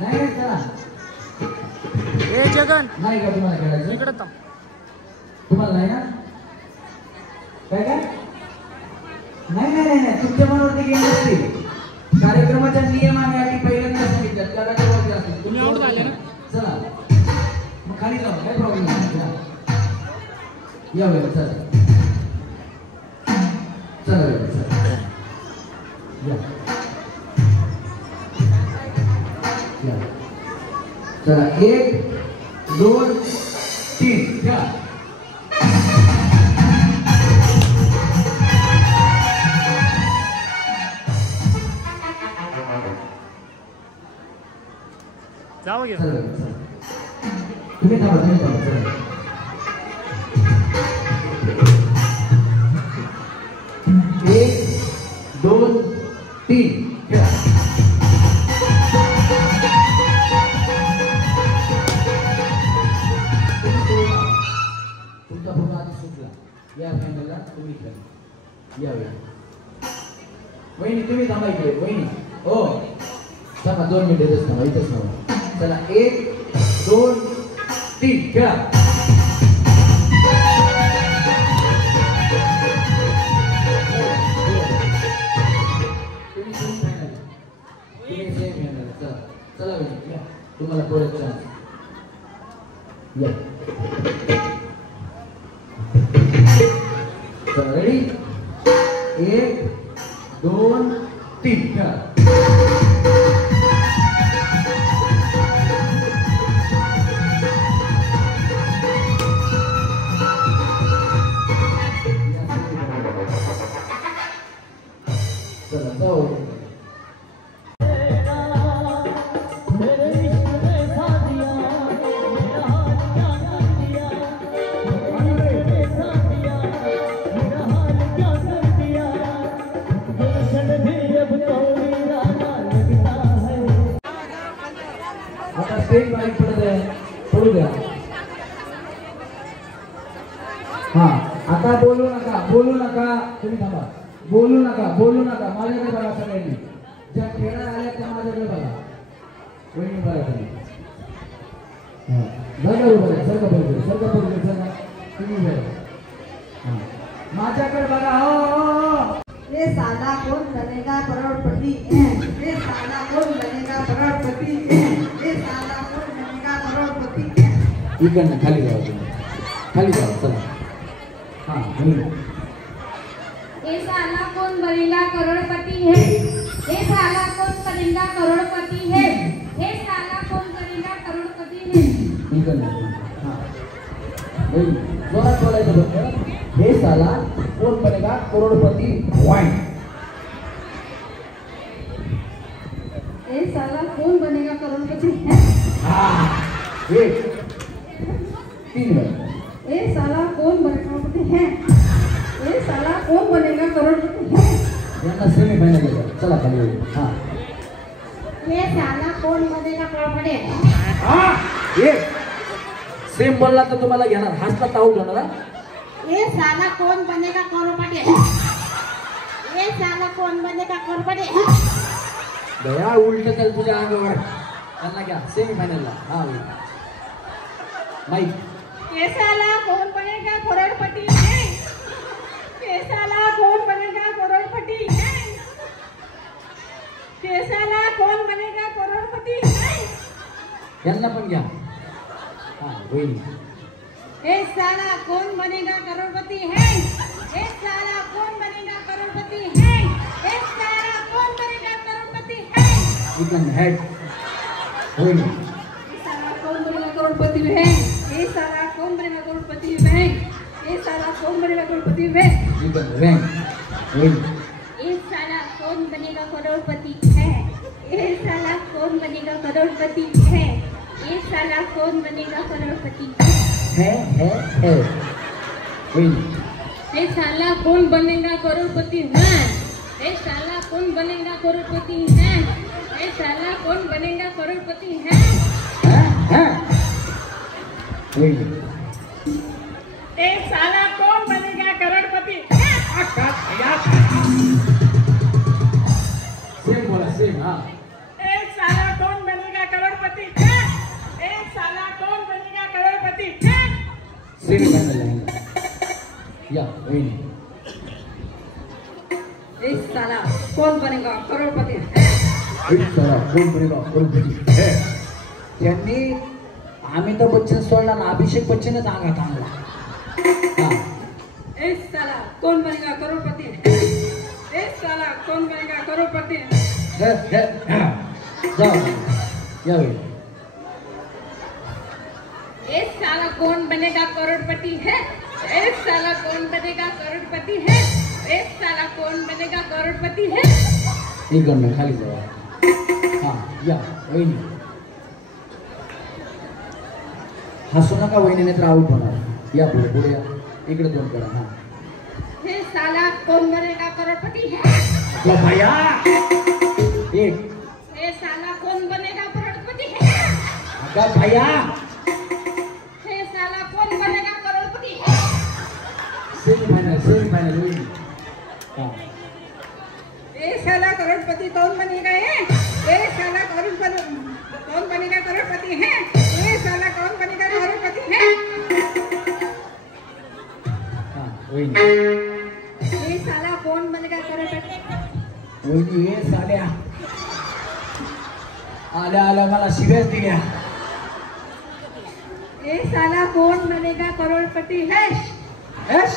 नाही का? ए जगन नाही का तुम्हाला खेळायचं? इकडे थांब. तुम्हाला नाही ना? काय काय? नाही, तुमच्या मनावरती गेम नसते. कार्यक्रमाच्या नियम आणि अटी पहिल्यांदा सांगितल्यात, त्याला जबाबदार असतील. तुम्ही आउट झाले ना? चला, मग खाली जाऊ, काय प्रॉब्लेम नाही. या वेळेला चला या. चला, 1 2 3. या. जाऊ घ्या. तुम्ही थांबा. 3 खेळा. तुमचा फोन आधी सुटला. या फायनलला तुम्ही खेळा. या वेळा वहिनी तुम्ही थांबा इकडे. वहिनी हो थांबा 2 मिनिटं इथंच थांबा. इथंच थांबा. चला 1 2 3 खेळा. चला तुम्हाला परत चान्स. या चला रेडी 1 2 3 खेळा. चला जाऊ. आता स्टेज बारीक पडत आहे. पडू द्या. हा आता बोलू नका. बोलू नका. तुम्ही थांबा. बोलू नका. बोलू नका. माझ्याकडे बघा सगळ्यांनी. ज्या खेळायला आल्या त्या माझ्याकडे बघा. वहिनी बघा तुम्ही. हा बघा बरोबर आहे. सरका बरोबर. सरका बरोबर. सरका तुम्ही बघा. माझ्याकडे बघा. हो ये साला कौन बनेगा करोड़पति? ये साला कौन बनेगा करोड़पति? ये साला कौन बनेगा करोड़पति? इकडनं खाली जाऊ तुम्ही. खाली जाऊ. चला हा ये साला कौन बनेगा करोड़पति है? ये साला कौन बनेगा करोड़पति है? ये साला कौन बनेगा करोड़पति है? इकडनं हा जोरात बोलायचं बघ. हे साला कोण बनेगा करोडपती. वाईन. ये साला कौन बनेगा करोड़पति है? हा 1 3 वेळा. ये साला कौन बनेगा करोड़पति है? ये साला कौन बनेगा करोड़पति है? यांना सेमी फायनल येतात. चला खाली येऊ. हा ये साला कौन बनेगा करोड़पति है? हा 1 सेम बोलला तर तुम्हाला घेणार. हसला आऊट होणार. ये साला कौन बनेगा करोड़पति? ये साला कौन बनेगा करोड़पति? दया उलट चल तुझ्या अंगावर. त्यांना घ्या सेमी फायनलला. हा माईक. ये साला कौन बनेगा करोड़पति है? ये साला कौन बनेगा करोड़पति है? ये साला कौन बनेगा करोड़पति है? यांना पण घ्या. हा वहिनी. ये साला कौन बनेगा करोड़पति है? ये साला कौन बनेगा करोड़पति है? ये साला कौन बनेगा करोड़पति है? इकडनं हेड. वहिनी. ये साला कौन बनेगा करोड़पति है? ये साला कौन बनेगा करोड़पति है? ये साला कौन बनेगा करोड़पति है? इकडनं रँक. वहिनी. ये साला कौन बनेगा करोड़पति है? ये साला कौन बनेगा करोड़पति है? ये साला कौन बनेगा करोड़पति है वहिनी. ये साला कौन बनेगा करोड़पति है? ये साला कौन बनेगा करोड़पति है? ये साला कौन बनेगा करोड़पति है? वहिनी. ये साला कौन बनेगा करोड़पति? सेम बोला सेम. हा एक साला कौन बनेगा करोड़पति है? एक साला कौन बनेगा करोड़पति है? Semi final. या वहिनी. एक साला कौन बनेगा करोड़पति है? एक साला कोण बनेगा करोडपती है. त्यांनी अमिताभ बच्चन सोडला ना अभिषेक बच्चनच अंगात आणला. हा एक साला कौन बनेगा करोड़पति है? एक साला कौन बनेगा करोड़पति है? जाऊ या वेळी. एक साला कौन बनेगा करोड़पति है? एक साला कौन बनेगा करोड़पति है? एक साला कौन बनेगा करोड़पति है? इकडनं खाली जाऊ. हा या वहिनी. हसू नका वहिनी, नाही तर आऊट होणार. या पुढे पुढे या. इकडे दोन करा. हा हे साला कौन बनेगा करोड़पति है? तो भैया एक ये साला कौन बनेगा करोड़पति है? अगं भैया ये साला कौन बनेगा करोड़पति है? सेमीफायनल होईल. हा. ये साला करोड़पति कौन बनेगा है? ये साला कौन बनेगा करोड़पति है? ये साला कौन बनेगा करोड़पति है? हा, होईल. हे साला कोण बनेगा करोडपती? वहिनी हे साल्या आल्या मला शिव्याच दिल्या. हे साला कोण बनेगा करोडपती है? ऐश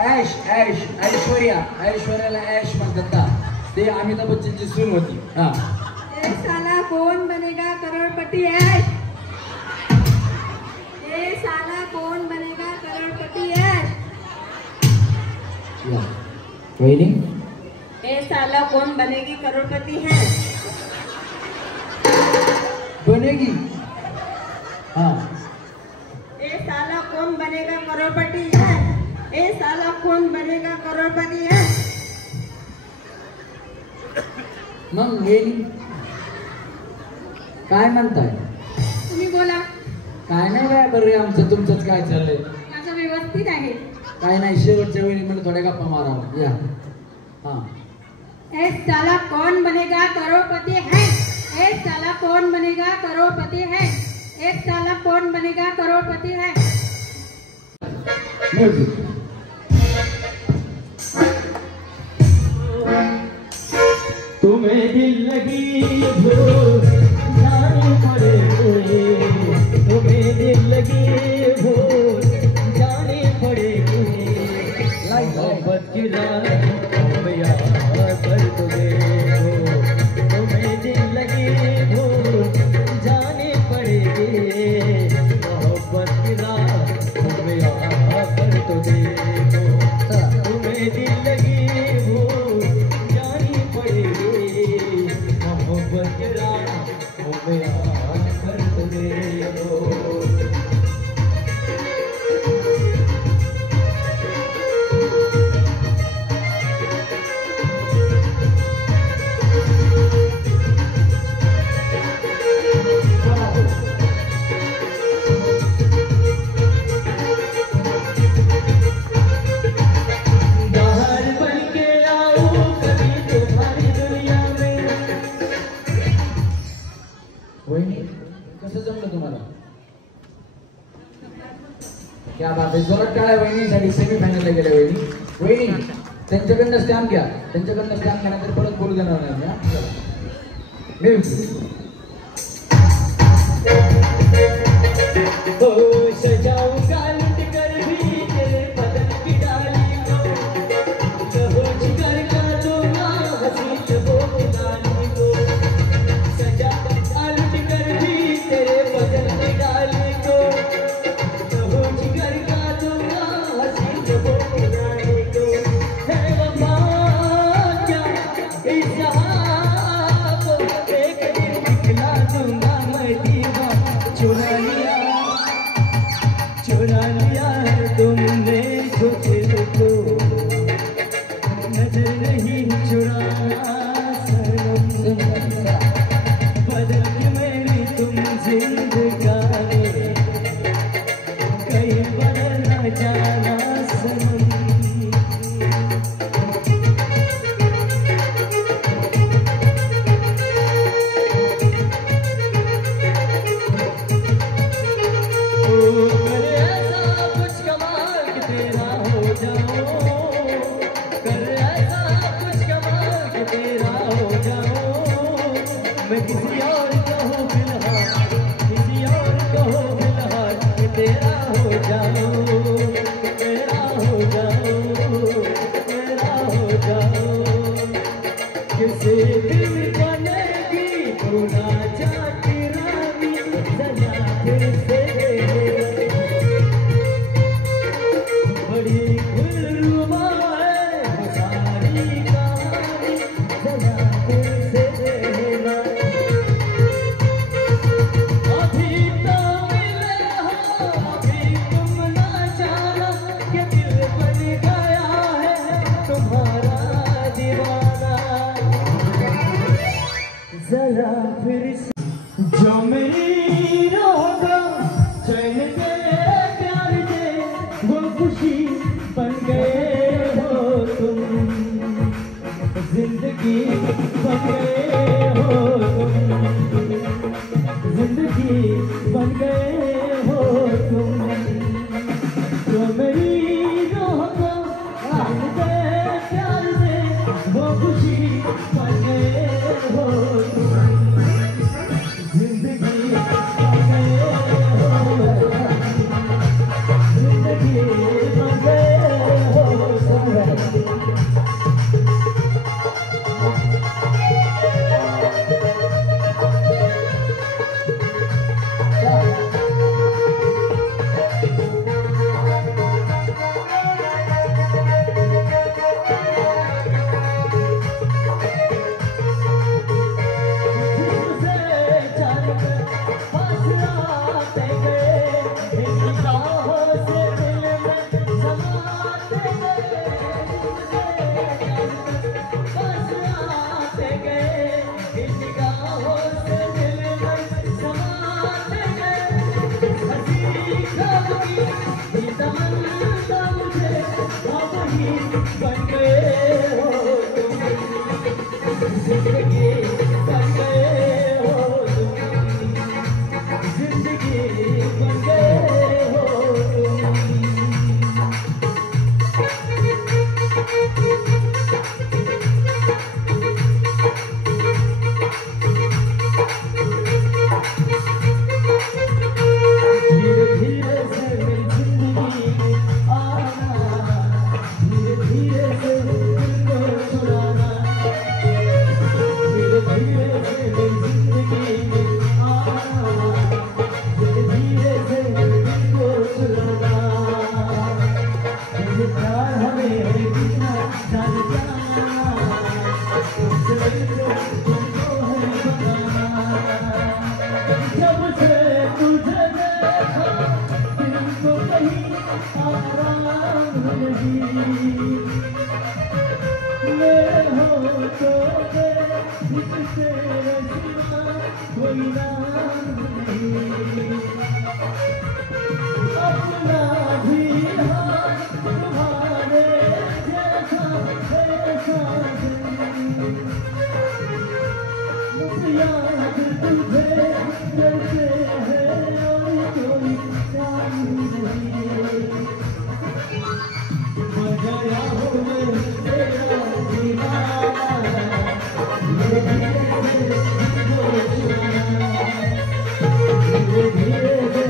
ऐश ऐश ऐश्वर्याला ऐश म्हणतात ना, ते अमिताभ बच्चनची सून होती. हा हे साला कोण बनेगा करोडपती है? हे साला कोण बनेगा करोडपती है? या. वहिनी ये साला कौन बनेगी करोड़पति है? बनेगी. हा ये साला कौन बनेगा करोड़पति है? ये साला कौन बनेगा करोड़पति है? मग वहिनी काय म्हणताय? तुम्ही बोला. काय नाही बाय बरं, आमचं तुमचंच काय चाललंय? माझं व्यवस्थित आहे. काय नाही, शेवटच्या वेळी म्हणजे थोड्या गप्पा मारावं. या. हा ये साला कौन बनेगा करोड़पति है? ये साला कौन बनेगा करोड़पति है? एक साला कौन बनेगा करोड़पति है? म्युझिक. तुम्हें दिल लगी भूल जानी पड़ेगी, तुम्हें दिल लगी भूल जानी पड़ेगी, मोहब्बत की राह में यार कर दोगे हो, तुम्हें दिल लगी भूल जानी पड़ेगी, मोहब्बत की राह में यार कर दोगे हो, तुम्हें दिल लगी भूल जानी पड़ेगी, मोहब्बत की राह में यार कर दोगे हो. बाहर बन के आओ कभी तुम्हारी दुनिया में. वहिनी कसं जमलं तुम्हाला? क्या बात आहे, जोरात टाळ्या वहिनीसाठी. सेमीफायनलला गेल्या वहिनी. वहिनी त्यांच्याकडनं स्टॅम्प घ्या, त्यांच्याकडनं स्टॅम्प घ्यानंतर परत बोलू देणार नाही. हा? चला. म्युझिक. ओ सजाऊंगा लुट कर भी तेरे बदन की डाली को, कहो जिगर का दूंगा हंसी वो डाली को, सजाऊंगा लुट कर भी तेरे बदन की डाली को, कहो जिगर का दूंगा हंसी वो डाली को, है वफा क्या इस जहां को, एक दिन दिखला दूंगा मैं दीवार. चुरा लिया है तुमने जो दिल को, नजर नहीं चुराना सनम, बदल के मेरी तुम जिंदगानी, कहीं बदल न जाना सनम. करे ऐसा कुछ कमाल कि तेरा हो जाऊं, करे ऐसा कुछ कमाल कि तेरा हो जाऊं, मैं किसी और को हूँ फिलहाल, किसी और को हूँ फिलहाल कि तेरा हो जाऊं, तेरा हो जाऊं, तेरा हो जाऊं. किसी दिन बनेगी तू ना जाती रानी, सजा फिर से बड़ी खुलरुबा है वो सारी कहानी, सजा फिर से देना. अभी तो मिले हो, अभी तुम ना जाना कि दिल जरा फिर से जो मेरी होगा चैन के प्यार के वो खुशी बन गए हो तुम जिंदगी बन गए हो तुम जिंदगी बन गए हो तुम जो मेरी होगा चैन के प्यार से वो खुशी बन गए हो तुम जिंदगी बन गए हो जिंदगी बन गए हो तुम बन गए हो तुम जिंदगी बन गए हो तुम जिंदगी बन गए हो तुम धीरे धीरे से मेरी जिंदगी में आना धीरे धीरे से तुमको छुड़ाना धीरे धीरे से मेरी जिंदगी में आना धीरे धीरे से तुमको छुड़ाना मुझे प्यार हमें कितना जान जाना तुमसे तुमको है बताना जब से तुझे देखा दिल को कहीं आराम नहीं मेरे होठों पे मुझसे सिवा कोई नाम नहीं अपना भी हाथ तुम्हारे जैसा ऐसा मुझे याद तुझे जैसे है और कोई काम नहीं हो गया हूँ मैं तेरा दीवाना धीरे धीरे से तुझको छुड़ाना धीरे धीरे से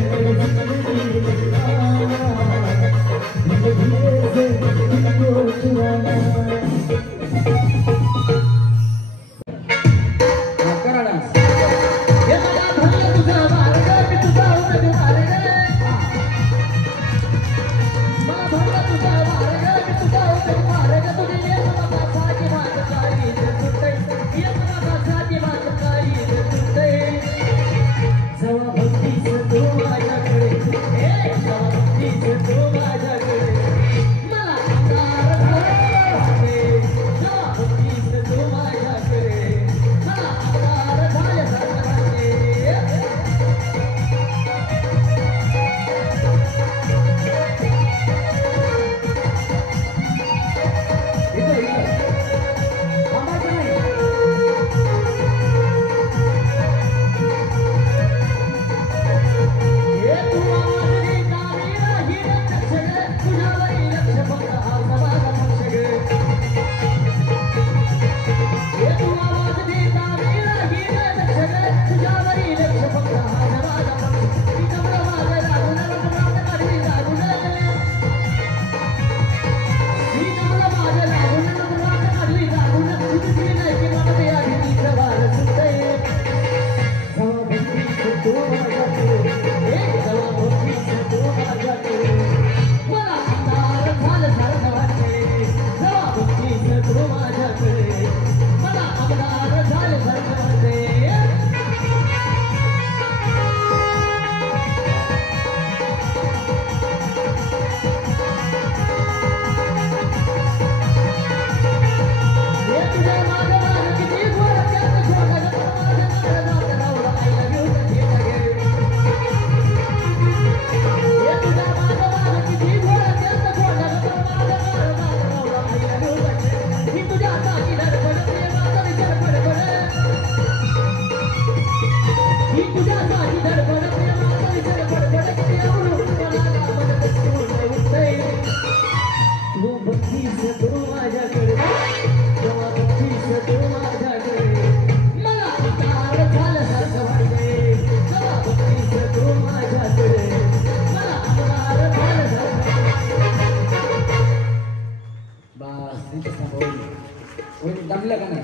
नाही?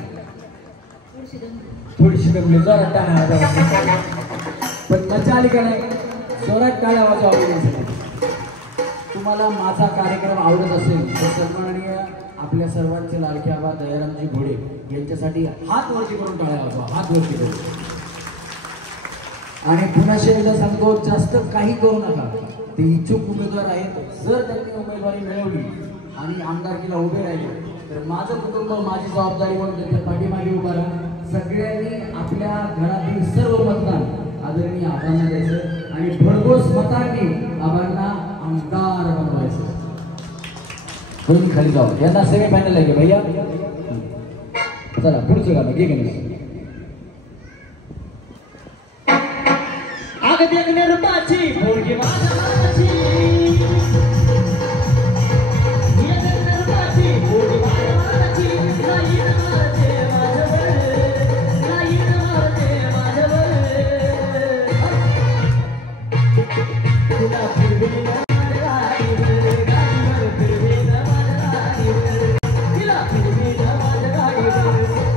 थोडीशी दमली जोरात टाळ्या वाजवा. पण मजा आली का नाही? जोरात टाळ्या वाजवा. तुम्हाला माझा कार्यक्रम आवडत असेल तर सन्माननीय आपल्या सर्वांचे लाडके आबा दयारामजी घोडे यांच्यासाठी हात वरती करून टाळ्या वाजवा. हात वरती करून. आणि पुन्हा एकदा सांगतो, जास्त काही करू नका. ते इच्छुक उमेदवार आहेत, जर त्यांनी उमेदवारी मिळवली आणि आमदारकीला उभे राहिले तर माझं कुटुंब माझी जबाबदारी म्हणून त्यांच्या पाठीमागे उभा राहा. सगळ्यांनी आपल्या घरातील सर्व मतदान आदरणीय आबांना द्यायचं आणि भरघोस मतांनी आबांना आमदार बनवायचं. तुम्ही खाली जाऊ. यांना सेमी फायनल आहे की भैया? चला पुढचं गाणं घे गणेश. आग देखणार पाची पोरगी माझ्या मामाची. ये देखणार पाची पोरगी माझ्या मामाची. नाही मारते माझ्यावर, नाही मारते माझ्यावर. तुला फिरवी माझ्या गाडीवर, गाडीवर फिरवी माझ्या गाडीवर. तिला फिरवी माझ्या गाडीवर,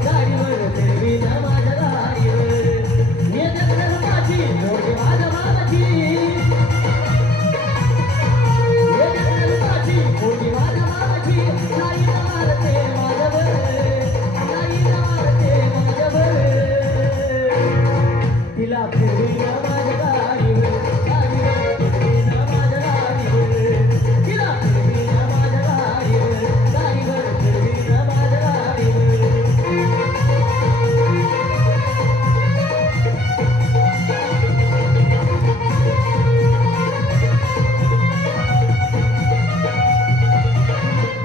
गाडीवर फिरवी माझ्या गाडीवर. ये देखणार पाची पोरगी माझ्या मामाची. ये देखणार पाची पोरगी माझ्या मामाची. नाही मारते माझ्यावर, नाही मारते माझ्यावर. तिला फिरवी माझ्या गाडीवर, गाडीवर फिरवी माझ्या गाडीवर. तिला फिरवी माझ्या गाडीवर, गाडीवर फिरवी माझ्या गाडीवर.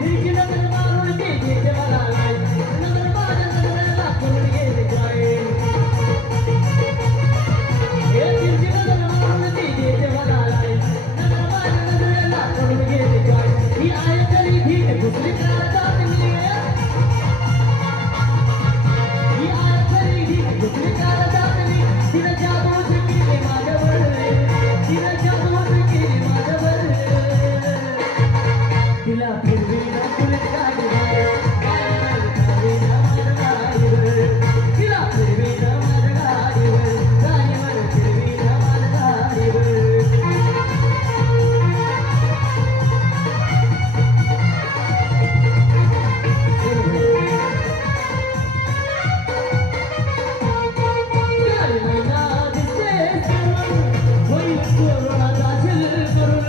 तिरकी नजर मारून ती घेते मला नाही. नजर माझ्या नजरेला करून गेली जाईल. हे तिरकी नजर मारून ती घेते मला नाही. नजर माझ्या नजरेला करून गेली जाईल. ही आहे तरी भीक दुसरी जातली. ही आहे तरी भीक दुसरी जातली. तिनं जादूच केली माझ्यावर, तिनं जादूच केली माझ्यावर. तिला फिरवी ना पुलिस गाडीवर, गाडीवर फिरवी ना माझ्या गाडीवर. तिला फिरवी ना माझ्या गाडीवर, गाडीवर फिरवी ना माझ्या गाडीवर. गाडी महिना दिसतेस करून, होईल कोरोनाचा झेल करून.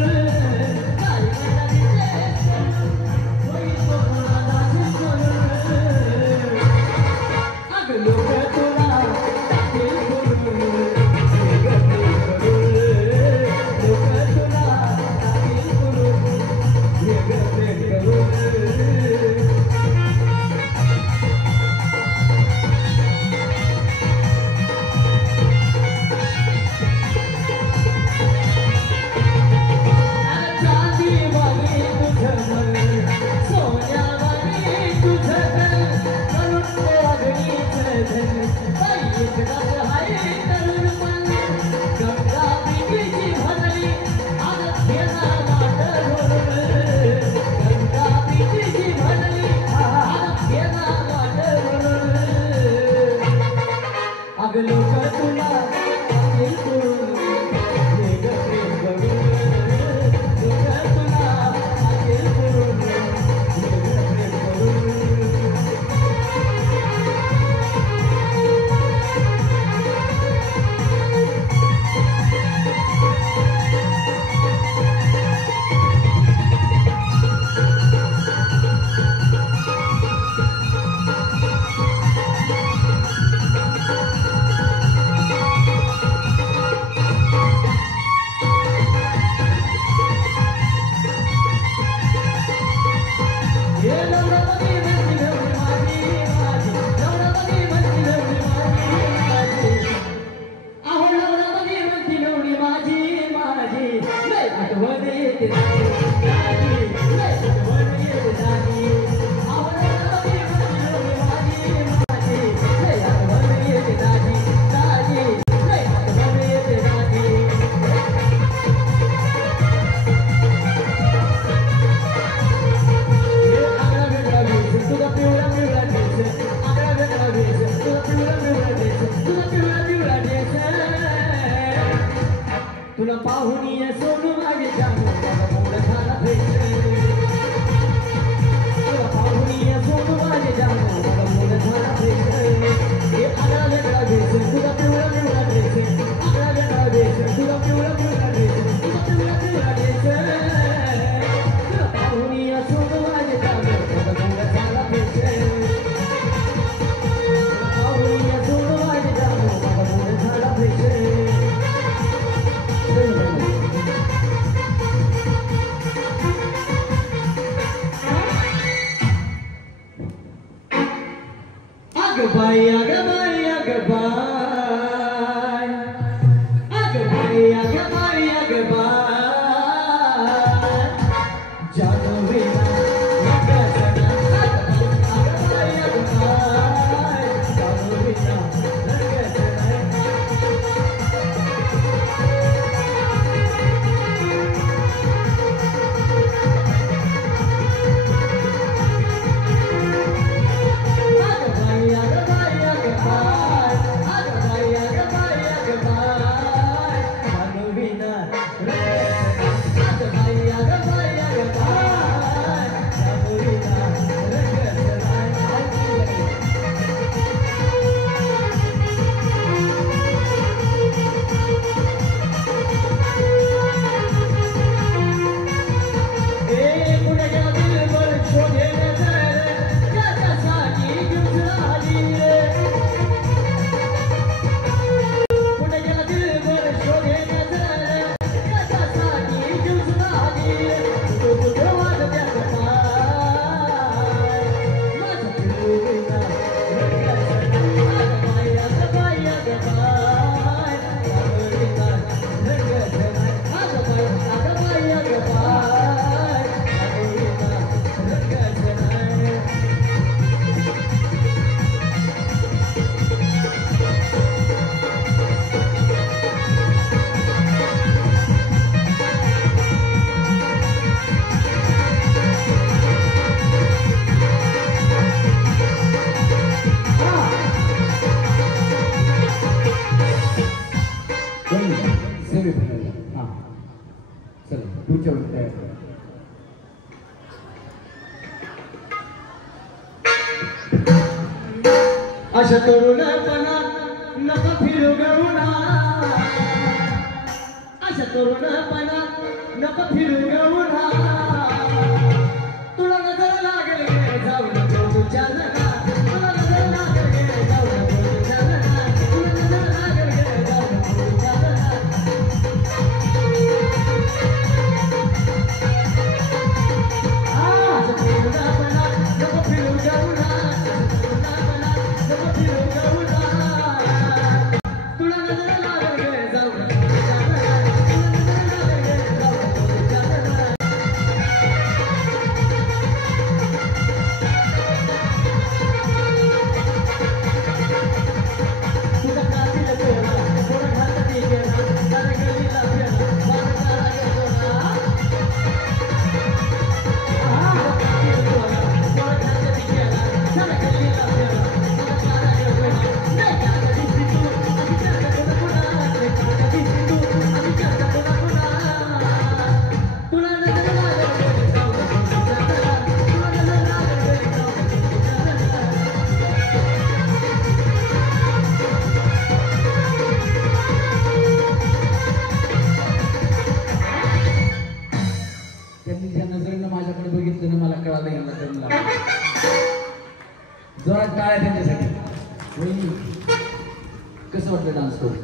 गाडी महिना दिसतेस करून, होईल कोरोनाचा झेल करून. अगं लोक तुला टाकेल करून, वेगळं करून. लोक तुला टाकेल करून, वेगळं करून. चांदी वाली तुझं मन, सोन्यावाली तुझं तन. करून वागणीचं धन, बाई एकदाच हाय तरुण मन. गंगा पिंपरीची भरली, आग घेना वाट भरून. गंगा पिंपरीची भरली, आग घेना वाट भरून. अग लोक तुला टाकेल करून, वेगळं प्रेम करून. लोक तुला टाकेल करून, वेगळं प्रेम करून. पाहुणी सोनू माझे जानू माझा मूड झाला फ्रेश तुला पाहुणी सोनू माझे जानू माझा मूड झाला फ्रेश हे आगळा वेगळा ड्रेस तुला पिवळा पिवळा ड्रेस आगळा वेगळा ड्रेस तुला पिवळा पिवळा ड्रेस तुला पिवळा पिवळा ड्रेस तुला पाहुणी सोनू माझे जानू माझा मूड झाला फ्रेश पाहुणी सोनू माझे जानू माझा मूड झाला fresh Agabay, agabay, agabay. Agabay, agabay, agabay. Januvina, nagasana. Agabay, agabay. Januvina, nagasana. अशा तरुणपणात नका फिरू गवुना अशा तरुणपणात नका फिरू गवुना तुला नजर लागेल गे जाऊ नको तुझ्या लग्ना तुला नजर लागेल गे जाऊ नको तुझ्या लग्ना तुला नजर लागेल गे जाऊ नको तुझ्या लग्ना अशा तरुणपणात नका फिरू गवुना तुला नजर लागेल गे जाऊ नको तुझ्या लग्ना तुला नजर लागेल गे जाऊ नको तुझ्या लग्ना तुझ्या कातील पोरा पोरा घातली गेला साऱ्या गल्लीला फिरला माझा काळा गेलो ना कातील पोरा पोरा घातली गेला साऱ्या गल्लीला फिरला माझा काळा गेलो ना नाही का दिसती तू आम्ही करता कोणा कोणा नाही का दिसती तू आम्ही करता कोणा कोणा तुला नजर लागेल गे जाऊ नको तुझ्या लग्ना तुला नजर लागेल गे जाऊ नको तुझ्या लग्ना त्यांनी ज्या नजरेनं माझ्याकडे बघितलं ना मला कळालं यांना करून लागलं जोरात टाळ्या त्यांच्यासाठी वहिनी, कसं वाटलं डान्स करून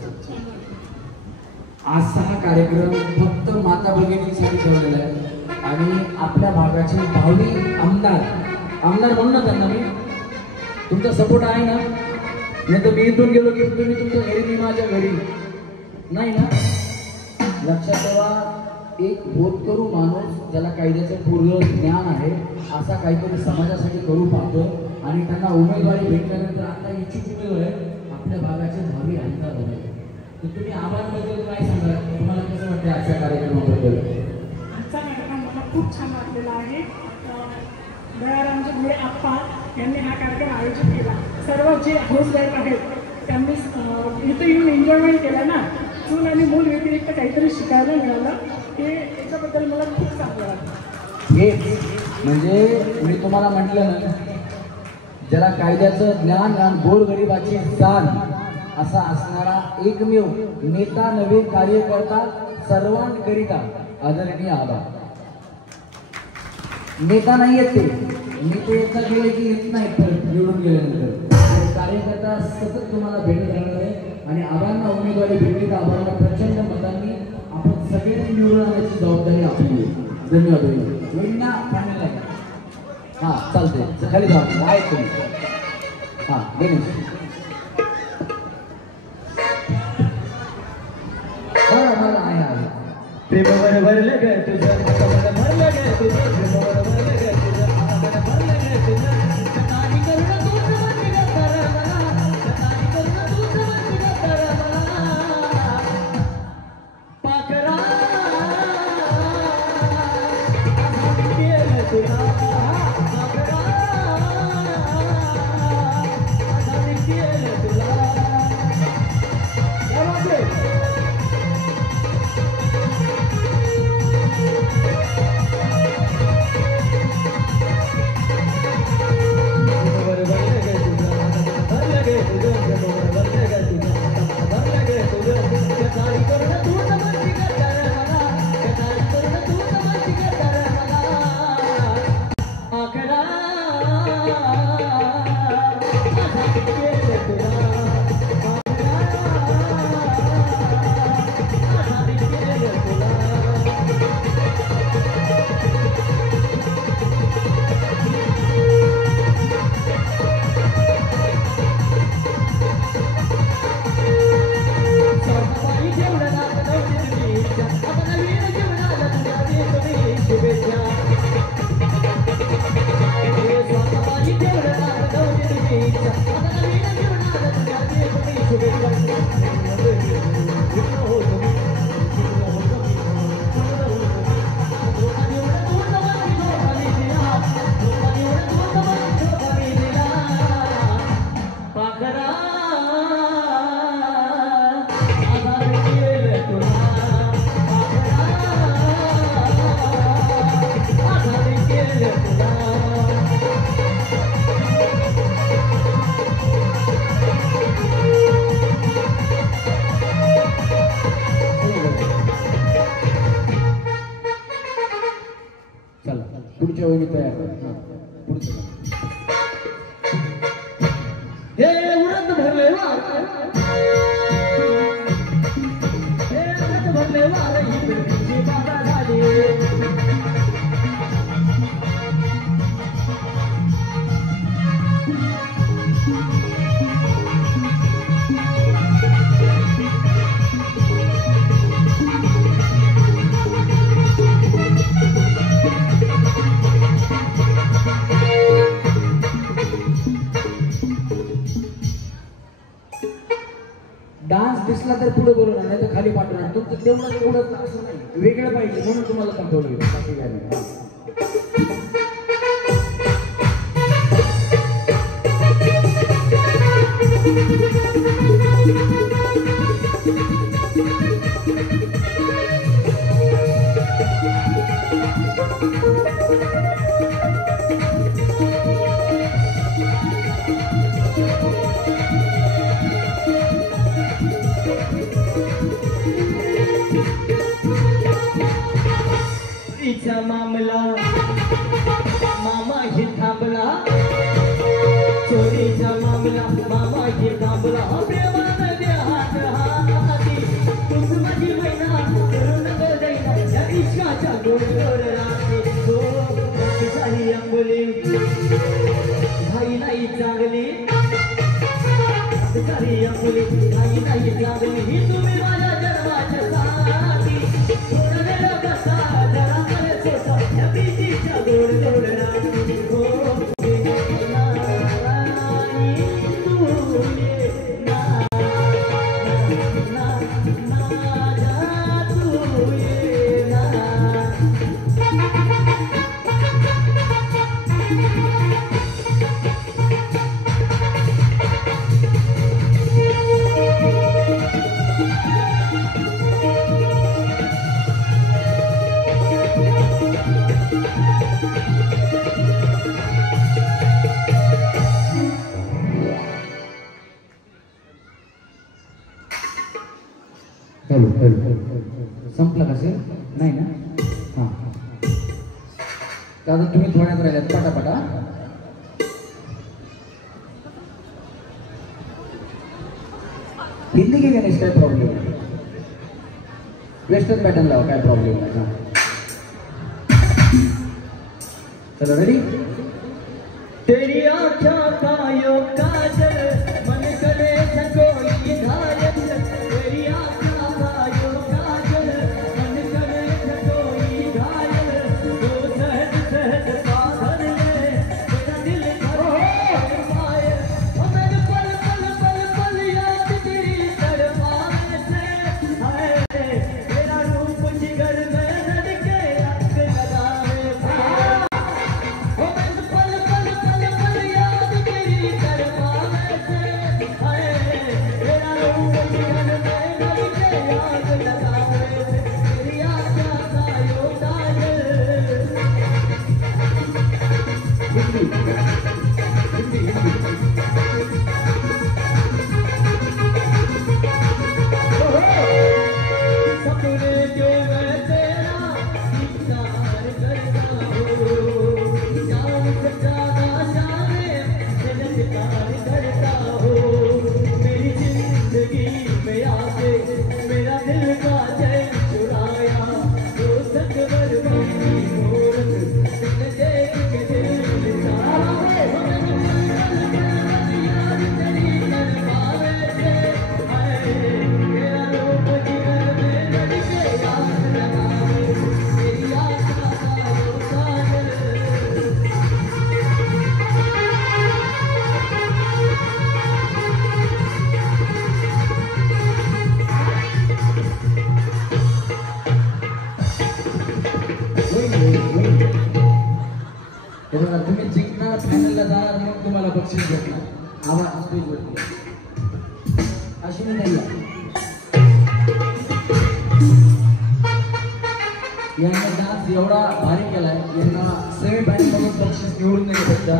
आजचा हा कार्यक्रम फक्त माता भगिनींसाठी ठेवलेला आहे आणि आपल्या भागाचे भावी आमदार म्हणून ना त्यांना मी तुमचा सपोर्ट आहे ना नाही तर मी इथून गेलो की तुम्ही तुमच्या घरी मी माझ्या घरी नाही ना लक्षात ठेवा एक होतकरू माणूस ज्याला कायद्याचं पूर्ण ज्ञान आहे असा काहीतरी समाजासाठी करू पाहतो आणि त्यांना उमेदवारी भेटल्यानंतर आता इच्छुक उमेदवार आपल्या भागाचे भावी आमदार होणार तर तुम्ही आबांबद्दल काय सांगा तुम्हाला कसं वाटतं आजच्या कार्यक्रमाबद्दल आजचा कार्यक्रम मला खूप छान वाटलेला आहे दयारामजी मुळे आप्पा यांनी हा कार्यक्रम आयोजित केला सर्व जे हाऊस वाईफ आहेत त्यांनी इथं येऊन एन्जॉयमेंट केलं ना चूल आणि मूल व्यतिरिक्त काहीतरी शिकायला मिळालं हे याच्याबद्दल मला खूप चांगलं वाटतं. हे म्हणजे मी तुम्हाला म्हटलं ना, ज्याला कायद्याचं ज्ञान आणि गोरगरिबाची जाण असा असणारा एकमेव नेता नवे कार्यकर्ता सर्वांकरिता आदरणीय आबा. नेता नाही येत ते, नेते गेले की येत नाही, तर निवडून गेल्यानंतर कार्यकर्ता सतत तुम्हाला भेटत राहणार आहे. आणि आबांना उमेदवारी भेटली तर आबांना प्रचंड मतांनी आपण सगळ्यांनी निवडून आणण्याची जबाबदारी आपली आहे. धन्यवाद. होईना फायनल आहे. हां चालते, खाली जाऊ आहे तुम्ही. हां गणेश मला आहे प्रेमावर भरलं ग तुझं, हातावर भरलं ग तुझं, प्रेमावर भरलं ग तुझं, हातावर भरलं ग तुझं. कतानी करून तूच म्हणती ग तर मला, कतानी करून तूच म्हणती ग तर मला. पाखरा आम्ही केलं तुला, पाखरा आम्ही केलं तुला. क्या बात है? पुढच्या वेळी तयार. हे उडत भरले वार, हे उडत भरले वार, ही पृथ्वीची बाधा झाली. डान्स दिसला तर पुढे बोलवणार, नाही तर खाली पाठवणार. तुमचं तेवढं एवढं असं नाही, वेगळं पाहिजे म्हणून तुम्हाला कंट्रोल घेऊ. बाकी काय नाही. चोरीचा मामला मामा ही थांबला, चोरीचा मामला मामा ही थांबला. प्रेमानं दे हात हाती, तूच माझी मैना करू नको दैना, या इश्काच्या गोड गोड राती. हो झाली अंबोली भाई नाही चांगली, झाली अंबोली भाई नाही चांगली. ही तुम्ही माझ्या जन्माच्या साठी, थोडा वेळ बसा जरा मला सोसा, या प्रीतीच्या गोड गोड राती. हो नारायणी तू ये ना, माझ्या तू ये ना. हॅलो हॅलो संपलं का सर? नाही ना? हां दादा तुम्ही थोड्यात राहिल्यात पटापटा. हिंदी के गणेश काय प्रॉब्लेम नाही. वेस्टर्न पॅटर्न लावा काय प्रॉब्लेम नाही. हां चलो रेडी. तेरी आँखों का यो काजल मन करे कोई घायल. तेरी आँखों का यो काजल मन करे कोई घायल. तो सहज सहज साधन में मेरा दिल भर पाए. मैंने पल पल पल पल याद तेरी तड़पाने से है. तेरा रूप जिगर में धड़के रख लगावे से. सपने जो मैं तेरा इंतजार करता हूँ. जान से ज्यादा जाने तेरे इंतजार करता हूँ. मेरी जिंदगी में आके मेरा दिल का चैन चुराया. तो सच बर्बादी मूरत तुमने देख के दिल सारा. याद तेरी तड़पावे से है. तेरा रूप जिगर में लड़के याद लगावे. तेरी आशा का यो काजल. तुम्ही जिंकणार फायनलला जाणार मग तुम्हाला बक्षीस भेटणार. आवाज स्टेजवरती अशी नाही. यांना डान्स एवढा भारी केलाय. यांना सेमी फायनल मधून बक्षीस निवडून नाही शकता.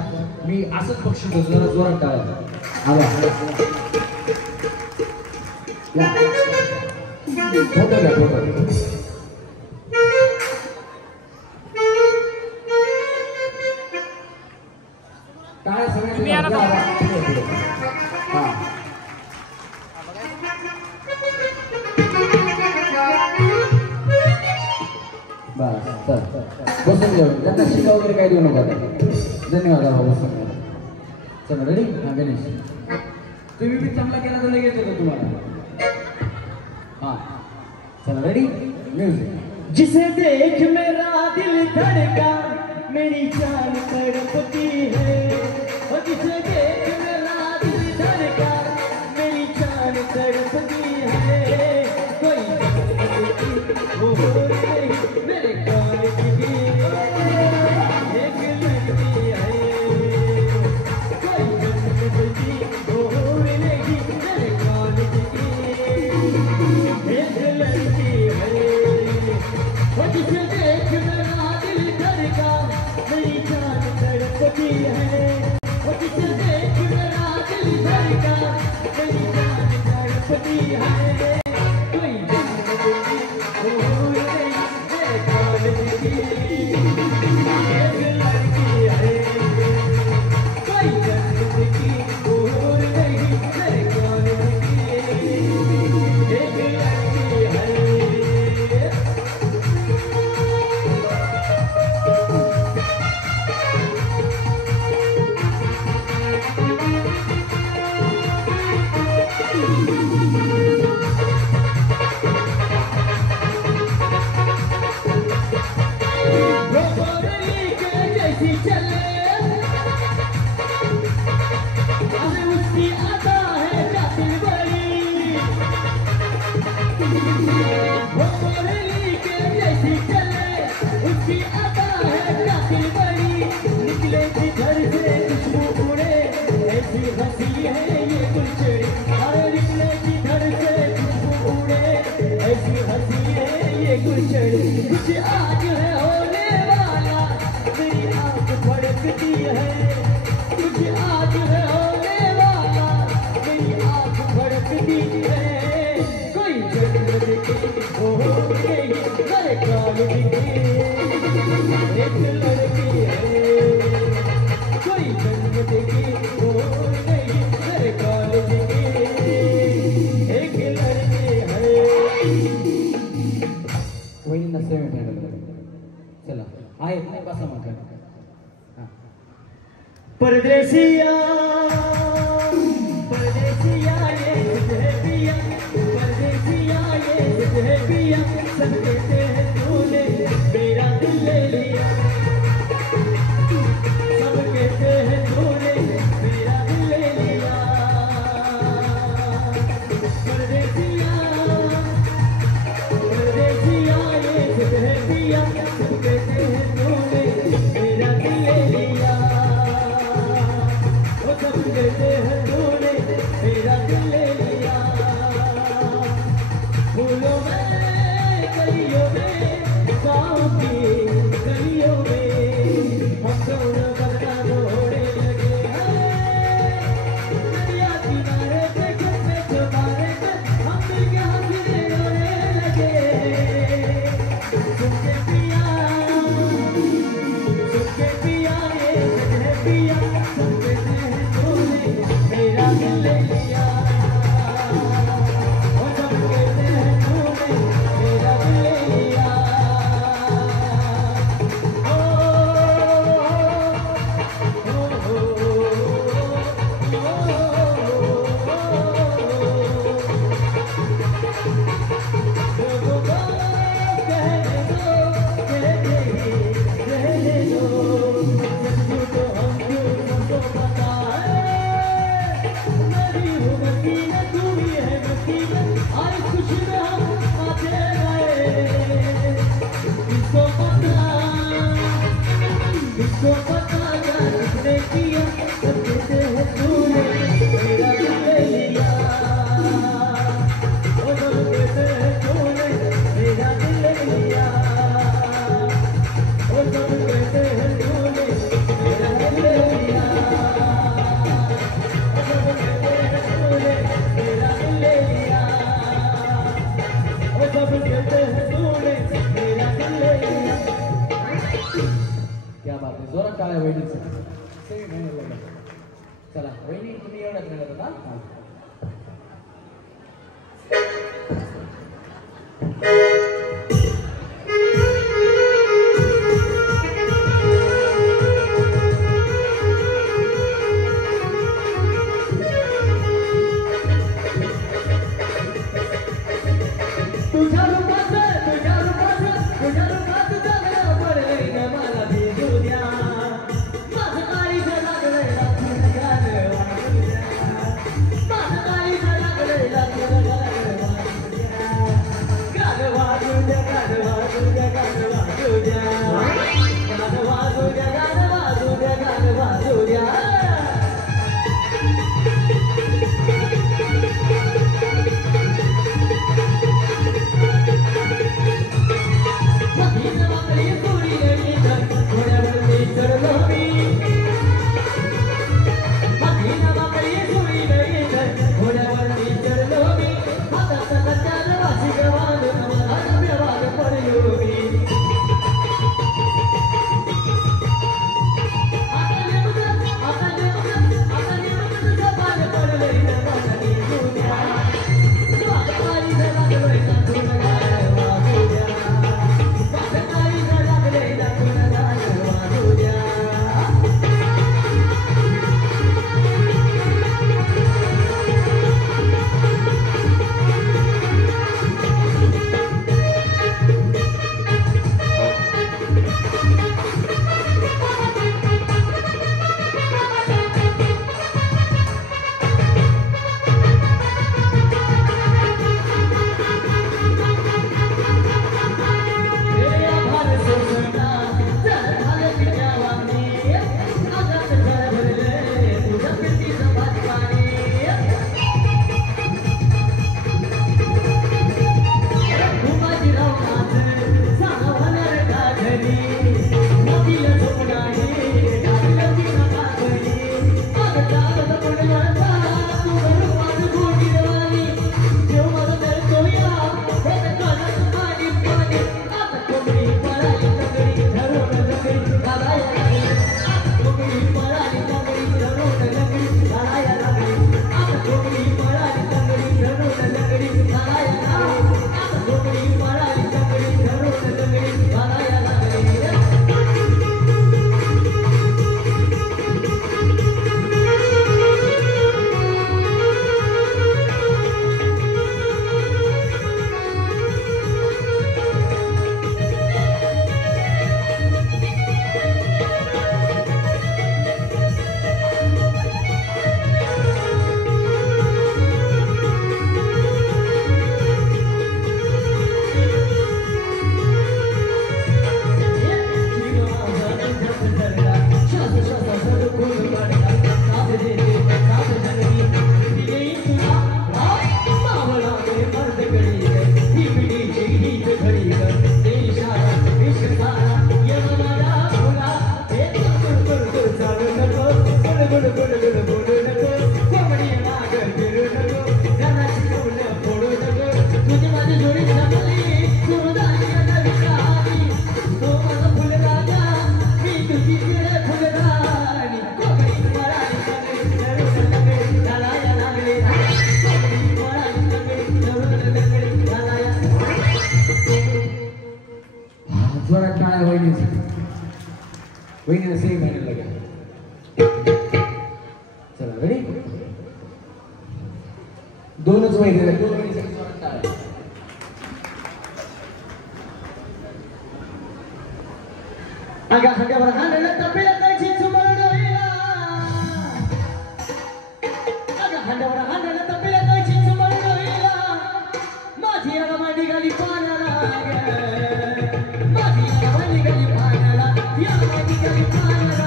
मी असंच बक्षीस होतो जरा जोरात टाळायचं. आवाज फोटो घ्या फोटो. काय सगळ्यांनी हां बस तर बसून घेऊन त्यांना शिका वगैरे काय देऊ नका. धन्यवाद आबा. बसून घ्या. चला रेडी. हां गणेश तुम्ही बी चांगला केला तर लगेच होतं तुम्हाला. हां चला रेडी. म्युझिक. जिसे देख मेरा दिल धड़का मेरी जान तड़पती है. और जिसे देख मेरा दिल धड़का मेरी जान तड़पती है. कोई वो नहीं मेरे कॉलेज की एक लड़की है. कोई लड़की वो नहीं मेरे कॉलेज की एक लड़की है. और जिसे देख मेरा दिल धड़का मेरी जान तड़पती है. और जिसे देख मेरा दिल धड़का मेरी जान तड़पती है. कोई जिंदगी वो नहीं मेरे कॉलेज की एक लड़की है. कोई जिंदगी वो नहीं मेरे कॉलेज की एक लड़की है. जैसी चले अरे उसकी अदा है कातिल बड़ी. वो मोरली के जैसी चले उसकी अदा है कातिल बड़ी. निकले घर से खुशबू उड़े ऐसी हंसी है ये गुलचड़ी. अरे निकले येत नाही बसा मग परदेसिया परदेसिया ये तुझे पिया परदेसिया ये तुझे पिया सब कहते हैं तूने मेरा दिल ले लिया सब कहते हैं तूने मेरा दिल ले लिया परदेसिया परदेसिया ये तुझे पिया सब कहते हैं तूने मेरा दिल ले लिया सब कहते हैं तूने मेरा दिल ले लिया फूलों में कलियों में गाँव की गलियों में हम दोनों बदला होने लगे दरिया किनारे पे खंबे चौबारे पे हम मिलके हंसने रोने लगे सुनके पिया ये तुझे पिया सब कहते हैं तूने मेरा दिल ले लिया और सब कहते हैं तूने मेरा दिल ले लिया रहने दो सच्चू तो हम क्यों सबको पता है मैं हूँ मसीना तू भी है मसीना आज खुश में हम आते गए किसको पता क्या किसने किया सब कहते हैं तूने मेरा दिल ले लिया वो सब कहते हैं तूने मेरा दिल ले लिया वो सब कहते हैं तूने मेरा दिल ले लिया वो सब कहते हैं तूने मेरा दिल ले लिया वो सब कहते हैं तूने मेरा दिल ले लिया क्या बात आहे जोरात टाळ्या वहिनीचं चला वहिनी तुम्ही एवढ्यात मिळत होता तुझ्या रूपाचं जगणं पडलंय ना मला भिजू द्या माझं काळीचं लागलंय रात्र गाणं वाजू द्या माझं काळीचं लागलंय रात्र गाणं वाजू द्या गाणं वाजू द्या गाणं वाजू द्या गाणं वाजू द्या गाणं वाजू द्या गाणं वाजू द्या वहिनीला सही महिन्याला घ्या. चला रेडी. दोनच वहिनी, दोन वहिनीसाठी जोरात टाळ्या. अगा हंड्यावर हांडलं तपेलं तर चिंचुमळ डोईला. अगा हंड्यावर हांडलं तपेलं तर चिंचुमळ डोईला. माझी अडमा निघाली पाण्याला ग. माझी अडमा निघाली पाण्याला. अडमा निघाली पाण्याला.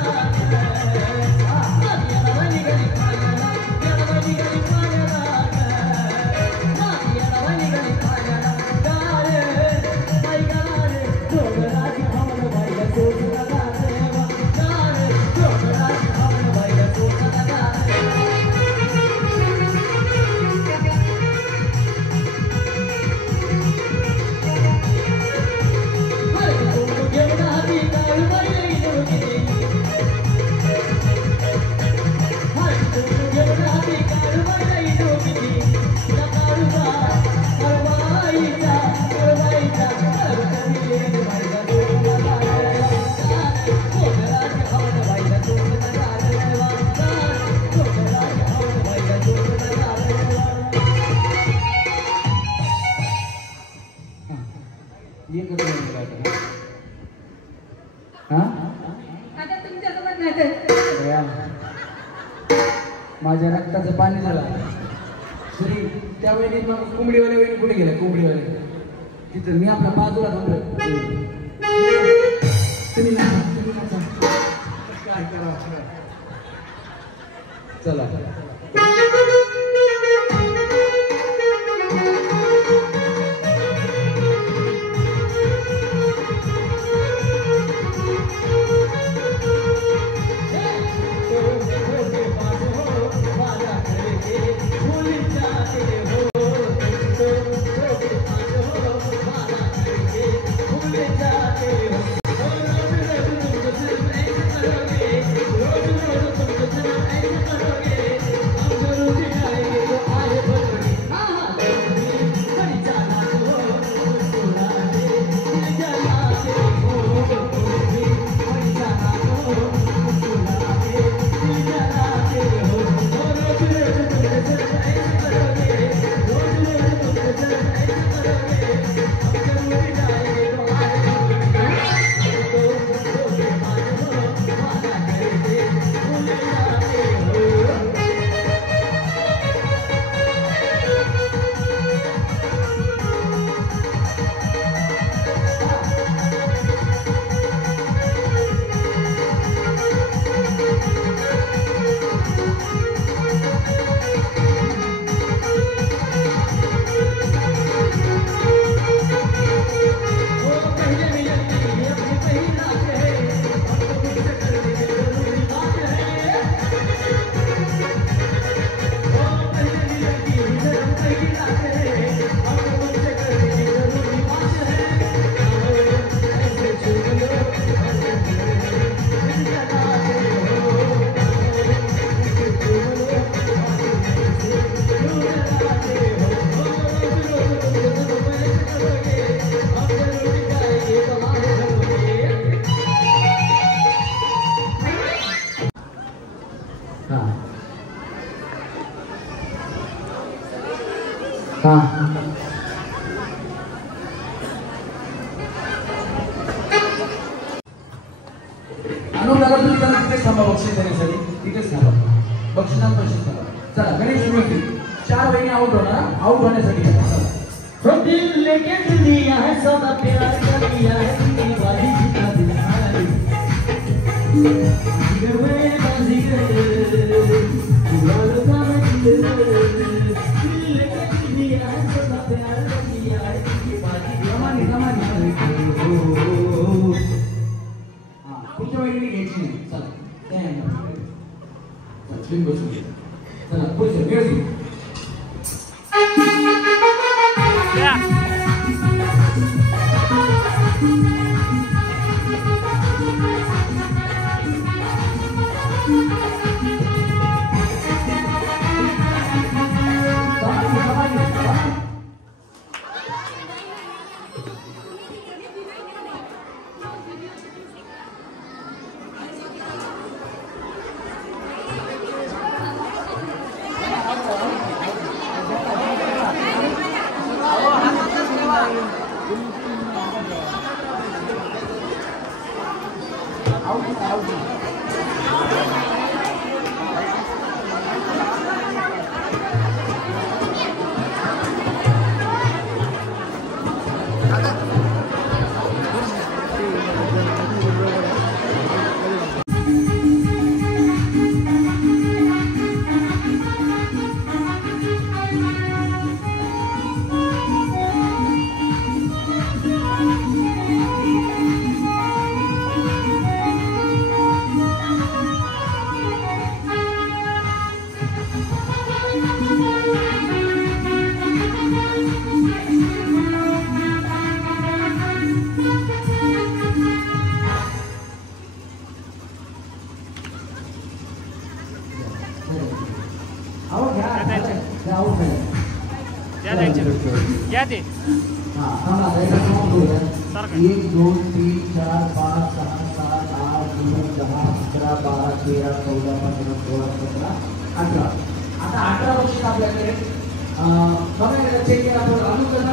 माझी अडमा निघाली पाण्याला. अडमा निघाली पाण्याला ग. माझी अडमा निघाली पाण्याला. गाळे बाई गाळे डोंगराची हवन बाईला सोडून आता तुमच्यासोबत नाही. माझ्या रक्ताचं पाणी झालं तरी त्या वेळी मग कोंबडीवाले वेळी कुठे गेले? कोंबडीवाले तिथं मी आपल्या बाजूला थांबलो. तुम्ही नाचा. काय करा चला. अनुदाला तुम्ही त्याला तिथेच थांबा बक्षीस देण्यासाठी. तिथेच थांबा. बक्षिसात बक्षीस थांबा. चला गणेश विनंती. 4 वहिनी आउट होणार. आउट होण्यासाठी हो दिल लेके दुनिया है सब प्यार कर लिया है दीवारी जीता दिहारी जिगरे बाजीगर दीवार का दिल लेके दुनिया है सब प्यार कर लिया है दीवारी कमानी पुढच्या वहिनी घ्यायची नाही. चला तुम्ही बसून घ्या. चला पुढच्या वेळ घ्या ते 1 2 3 4 5 6 7 8 9 10 11 12 13 14 15 16 17 18. आता 18 वर्ष आपल्याकडे बघा चेक केला आपण अनुदान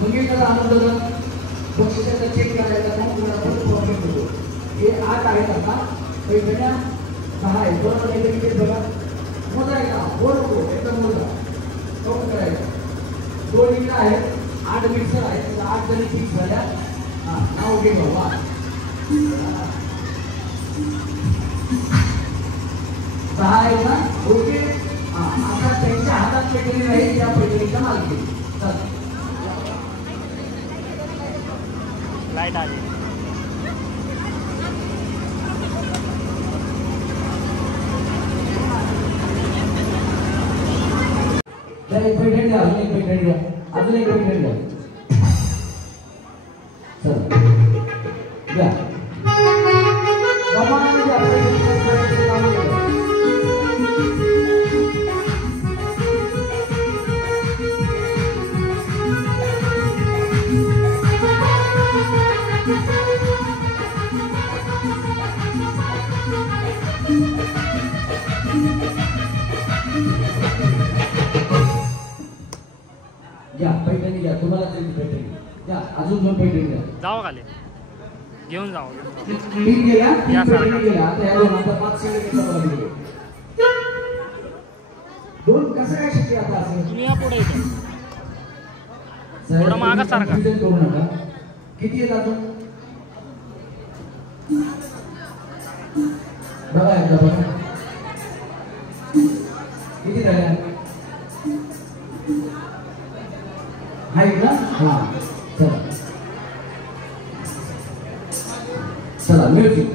मंगेशला अनुदान बक्षिसाचा चेक करायचा मग तुम्हाला प्रॉफिट होतो. हे 8 आहेत आता हे गण्या 10 आहे. बरोबर आहे की बघा मोजायचा बरोबर एकदम मोजा काउंट करायचा. 2 इकडे आहेत 8 मिक्सर आहेत 8 जणी फिक्स झाल्या. हां नाव घे बाबा 10 आहे ना ओके. हां आता त्यांच्या हातात पेटली राहील त्या पैठणीच्या मालकी. चल लाईट आली. एक पेटेंट द्या अजून एक पेटेंट द्या अजून एक पेटेंट द्या. चल द्या प्रमाण द्या घ्या पैठणी घ्या तुम्हाला तरी पैठणी द्या अजून 2 पैठणी द्या. जावं खाली घेऊन जावं. 3 गेल्या 3 पैठणी गेल्या आता या 2 आता 5 शेळे घेतला मला. 2 कसं काय शक्य आता असं तुम्ही या पुढे येते थोडं मागं सारखा करू नका. किती येत अजून बघा एकदा बघा किती झाल्या आहेत ना. हां चला चला म्युझिक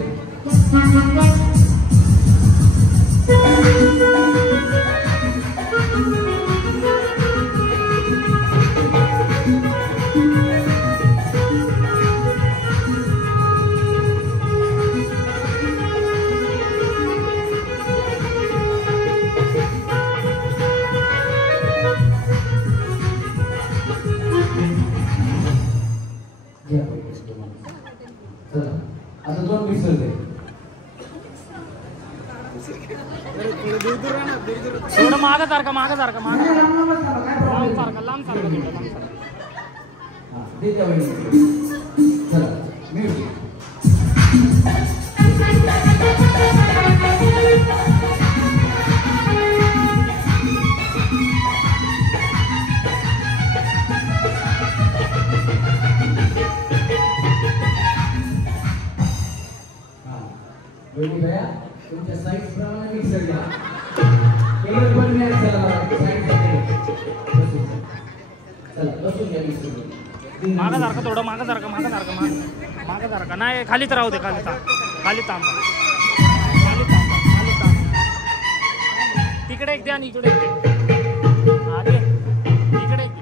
आता 2 मिक्सर दे. थोडं मागं सारखा मागं सारखा मागं लांब सारखा लांब सारखा थोडं लांब सारखा. हां दे त्या वेळी चला म्युझिक वेळी भैया तुमच्या साईज प्रमाणे मिक्सर घ्या. केवळ पण नाही चला साईज चला बसून घ्या मिक्सर. मागं सारखा थोडं मागं सारखा मागं सारखा मागं सारखा नाही खालीच राहू दे खाली थांबा खाली थांबा. तिकडे एक दे आणि इकडे एक दे. हा दे इकडे एक दे.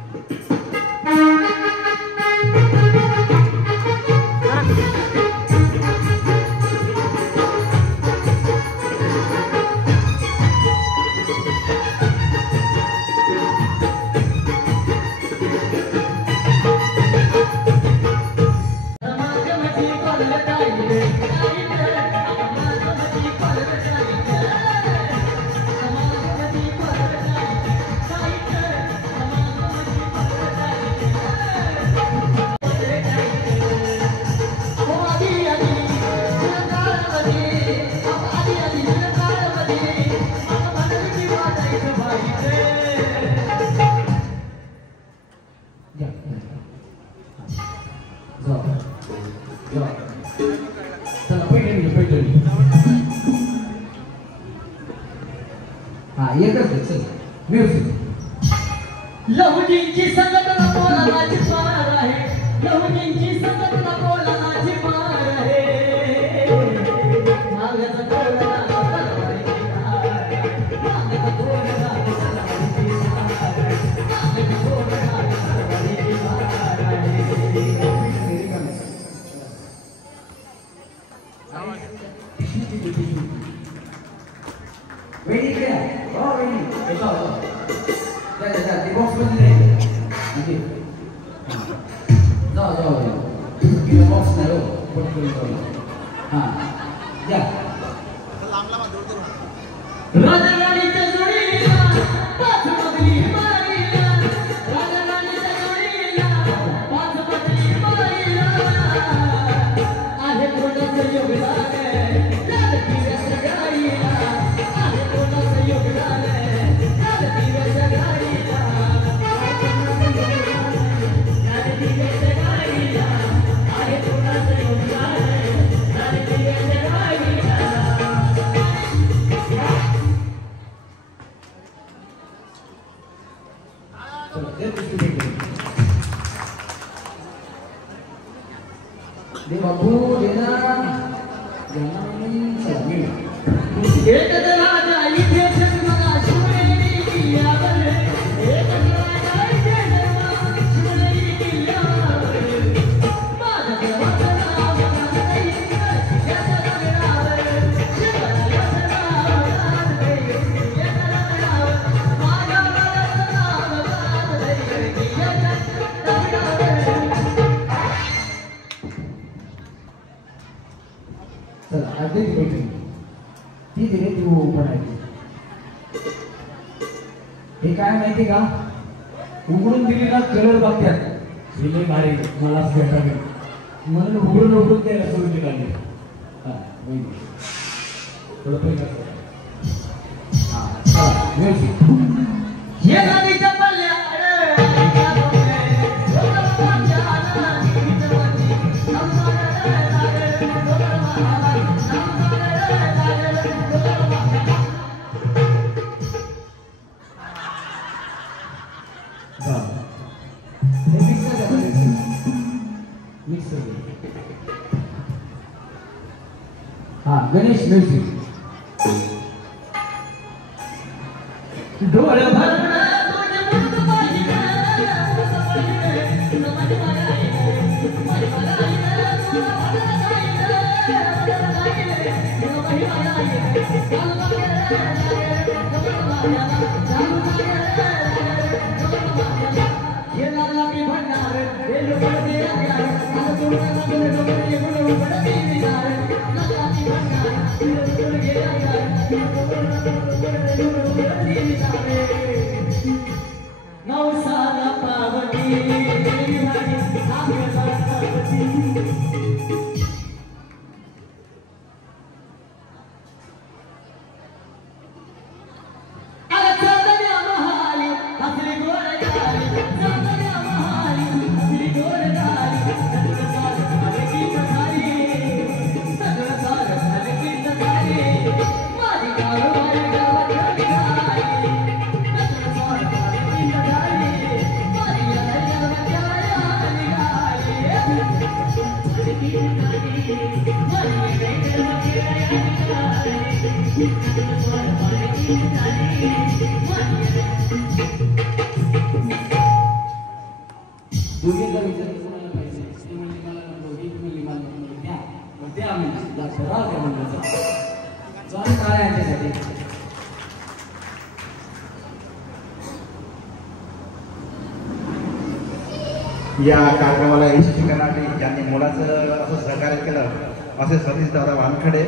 एकच आहे, चल म्युझिक. लहुजींची संगत नको लालाची पार आहे, लहुजींची संगत नको लालाची पार आहे. मागचा कोरडा तलवारीची धार आहे, मागचा कोरडा तलवारीची धार आहे, मागचा कोरडा तलवारीची धार आहे. वेडी क्या हो वेडी जाओ जा ते बॉक्स मध्ये दे जाओ की बॉक्स नाही हो पटकन जाऊ. हां जा राजराणीच्या जोडीला पाच मजली मारीला, राजराणीच्या जोडीला पाच मजली मारीला. आहे कोणाचं योगदान लाडकीच्या सगाईला, आहे कोणाचं योगदान लाडकीच्या सगाईला, लाडकीच्या सगाईला, आहे कोणाचं योगदान लाडकीच्या सगाईला. दे बाबू देना सगळी एकच राजा इथे जन्मला शिवनेरी किल्ल्यावर, एकच राजा इथे जन्मला शिवनेरी किल्ल्यावर. माझ्या देवाचं नाव नाही याचं नाव, शिवरायाचं नाव नाही याचं नाव, माझ्या बाळाचं नाव नाही याचं नाव. चल आधी भेटली ती दिले तू म्हणायची. हे काय माहिती का, उघडून दिलेला कलर बघतात दिले भारी मला भेटावे म्हणून उघडून त्याला सुरू केली. हा थोडं पैसा हा म्युझिक. हे नदीच्या पल्ल्यावर हा गणेश म्युझिक. डोळे भरणं तुझे मुक्त पाहिजे, मुक्त पाहिजे, तुला माझी माया आहे, माझी माया आहे, तुला माझं जाईल, माझं जाईल, तुला माझी माया आहे. चालू लागेल, चालू लागेल, हे लागला मी भंडार, हे लोकांचे रागार, आता तुला लोकांचे गुण पडते विचार. लागला मी भंडार, हे लोकांचे रागार, नवसाला पावती दोघींचा विचार कोणाला पाहिजे, ती म्हणली मला नको, ही म्हणली मला नको, द्या मग द्या म्हणजे राव द्या म्हणलं चालू काय यांच्यासाठी. या कार्यक्रमाला यशस्वी करण्यासाठी ज्यांनी मुलाचं असं सहकार्य केलं असे सतीशदादा वानखडे,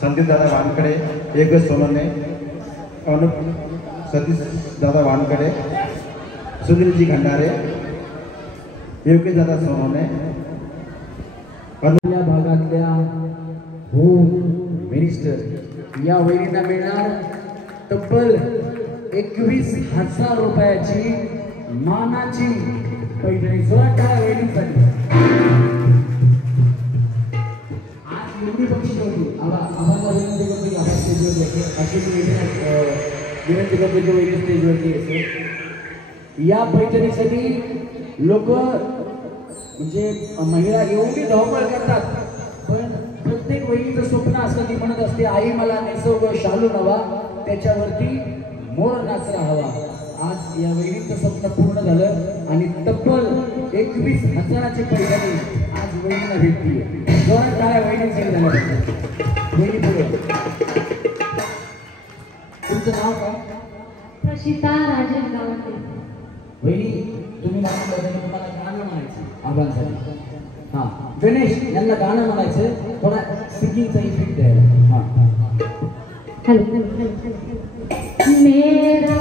संदीपदादा वानखडे, एक सोनने, सतीशदादा वानखडे, सुनीलजी खंडारे, योगेशदादा सोनवणे. या भागातल्या होम मिनिस्टर या वहिनींना मिळणार तब्बल 21,000 रुपयाची मानाची पैठणी. जोरात टाळ्या वहिनींसाठी. आज एवढी बक्षीस होती. आम्हाला विनंती करतो की आपण स्टेजवर अशी विनंती करतो की वैद्य स्टेजवरती यायचं. या पैठणीसाठी लोक म्हणजे महिला एवढी धावपळ करतात, पण प्रत्येक वहिनीचं स्वप्न असतं, ती म्हणत असते आई मला नेसव शालू नवा त्याच्यावरती मोर नाचरा हवा. आज या वहिनीचं स्वप्न पूर्ण झालं आणि तब्बल 21,000ची पैठणी आज वहिनीला भेटली. जोरात टाळ्या वहिनीसाठी झाल्या. वहिनी पुढे. तुमचं नाव काय? प्रशिता राजेश गावते. वहिनी तुम्ही तुम्हाला गाणं म्हणायचं आबांसाठी. हा गणेश यांना गाणं म्हणायचं, थोडा सिंगिंगचा इफेक्ट द्यायला. हा हेलो मेरा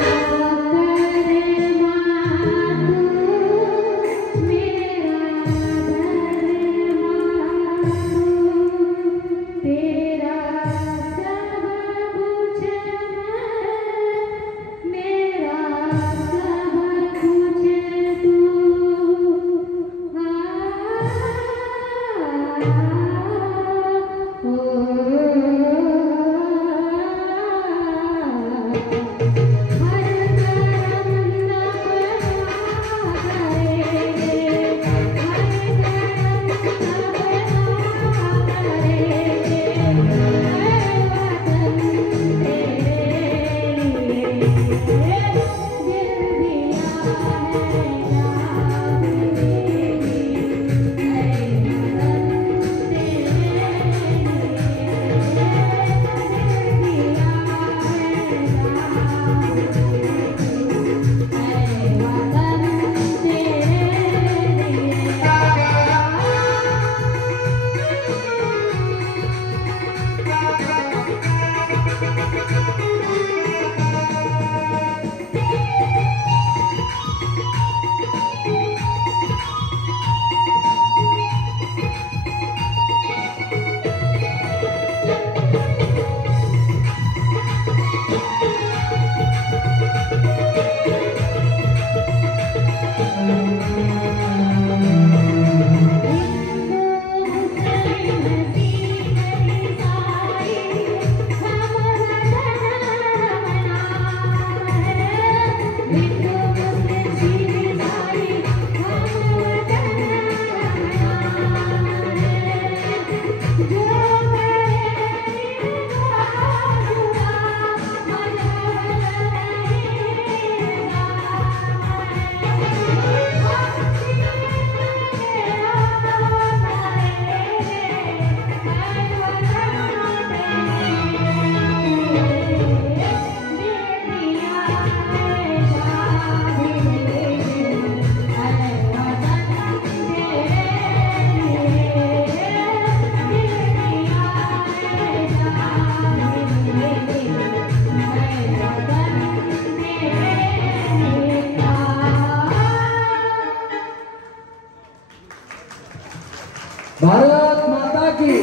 भारत माता की.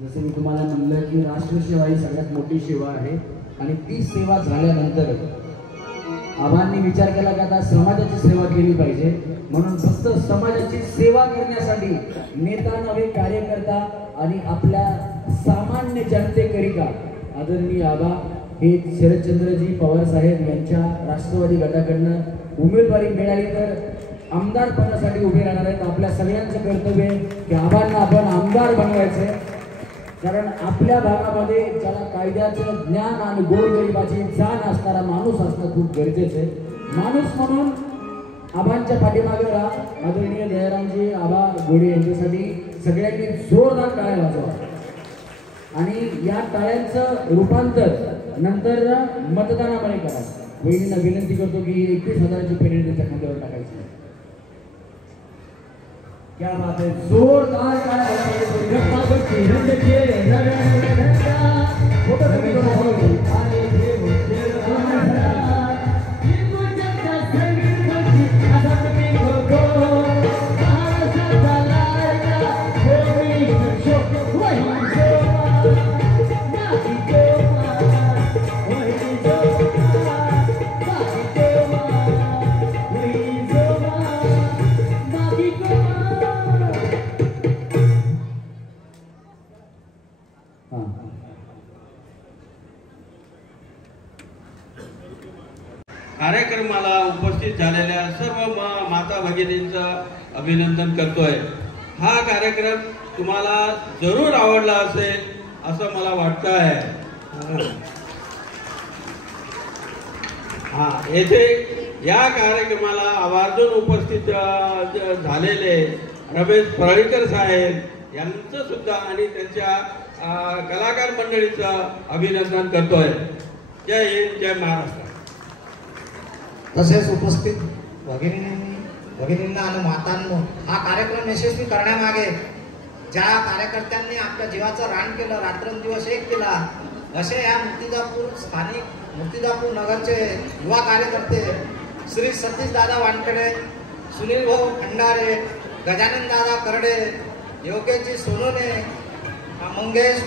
जसं मी तुम्हाला म्हणलं की राष्ट्रसेवा ही सगळ्यात मोठी सेवा आहे आणि ती सेवा झाल्यानंतर आबांनी विचार केला की आता समाजाची सेवा केली पाहिजे, म्हणून फक्त समाजाची सेवा करण्यासाठी नेता नव्हे कार्यकर्ता आणि आपल्या सामान्य जनतेकरिता आदरणीय आबा हे शरदचंद्रजी पवार साहेब यांच्या राष्ट्रवादी गटाकडनं उमेदवारी मिळाली तर आमदारपदासाठी उभे राहणार आहेत. आपल्या सगळ्यांचं कर्तव्य आहे की आबांना आपण आमदार बनवायचे, कारण आपल्या भागामध्ये ज्याला कायद्याचं ज्ञान आणि गोरगरिबाची जाण असणारा माणूस असणं खूप गरजेचं आहे. माणूस म्हणून आबांच्या पाठीमागे राहा. आदरणीय दयारामजी आबा घोडे यांच्यासाठी सगळ्यांनी जोरदार टाळ्या वाजवा आणि या टाळ्यांचं रूपांतर नंतर मतदानामध्ये करा. वहिनींना विनंती करतो की 21,000ची पेमेंट त्यांच्या खात्यावर टाकायची. क्या बात है, जोरदार कार्यक्रमाला उपस्थित झालेल्या सर्व माता भगिनींचं अभिनंदन करतोय. हा कार्यक्रम तुम्हाला जरूर आवडला असेल असं मला वाटतं आहे. येथे या कार्यक्रमाला आवर्जून उपस्थित झालेले रमेश परळीकर साहेब यांचं सुद्धा आणि त्यांच्या कलाकार मंडळीचं अभिनंदन करतोय. जय हिंद, जय महाराष्ट्र. तसेच उपस्थित भगिनींना आणि मातांनो, हा कार्यक्रम यशस्वी करण्यामागे ज्या कार्यकर्त्यांनी आपल्या जीवाचं रान केलं, रात्रंदिवस एक केला, असे या मूर्तिजापूर नगरचे युवा कार्यकर्ते श्री सतीश दादा वानखेडे, सुनील भाऊ भंडारे, गजानन दादा करडे, योगेशजी सोनोने, मंगेश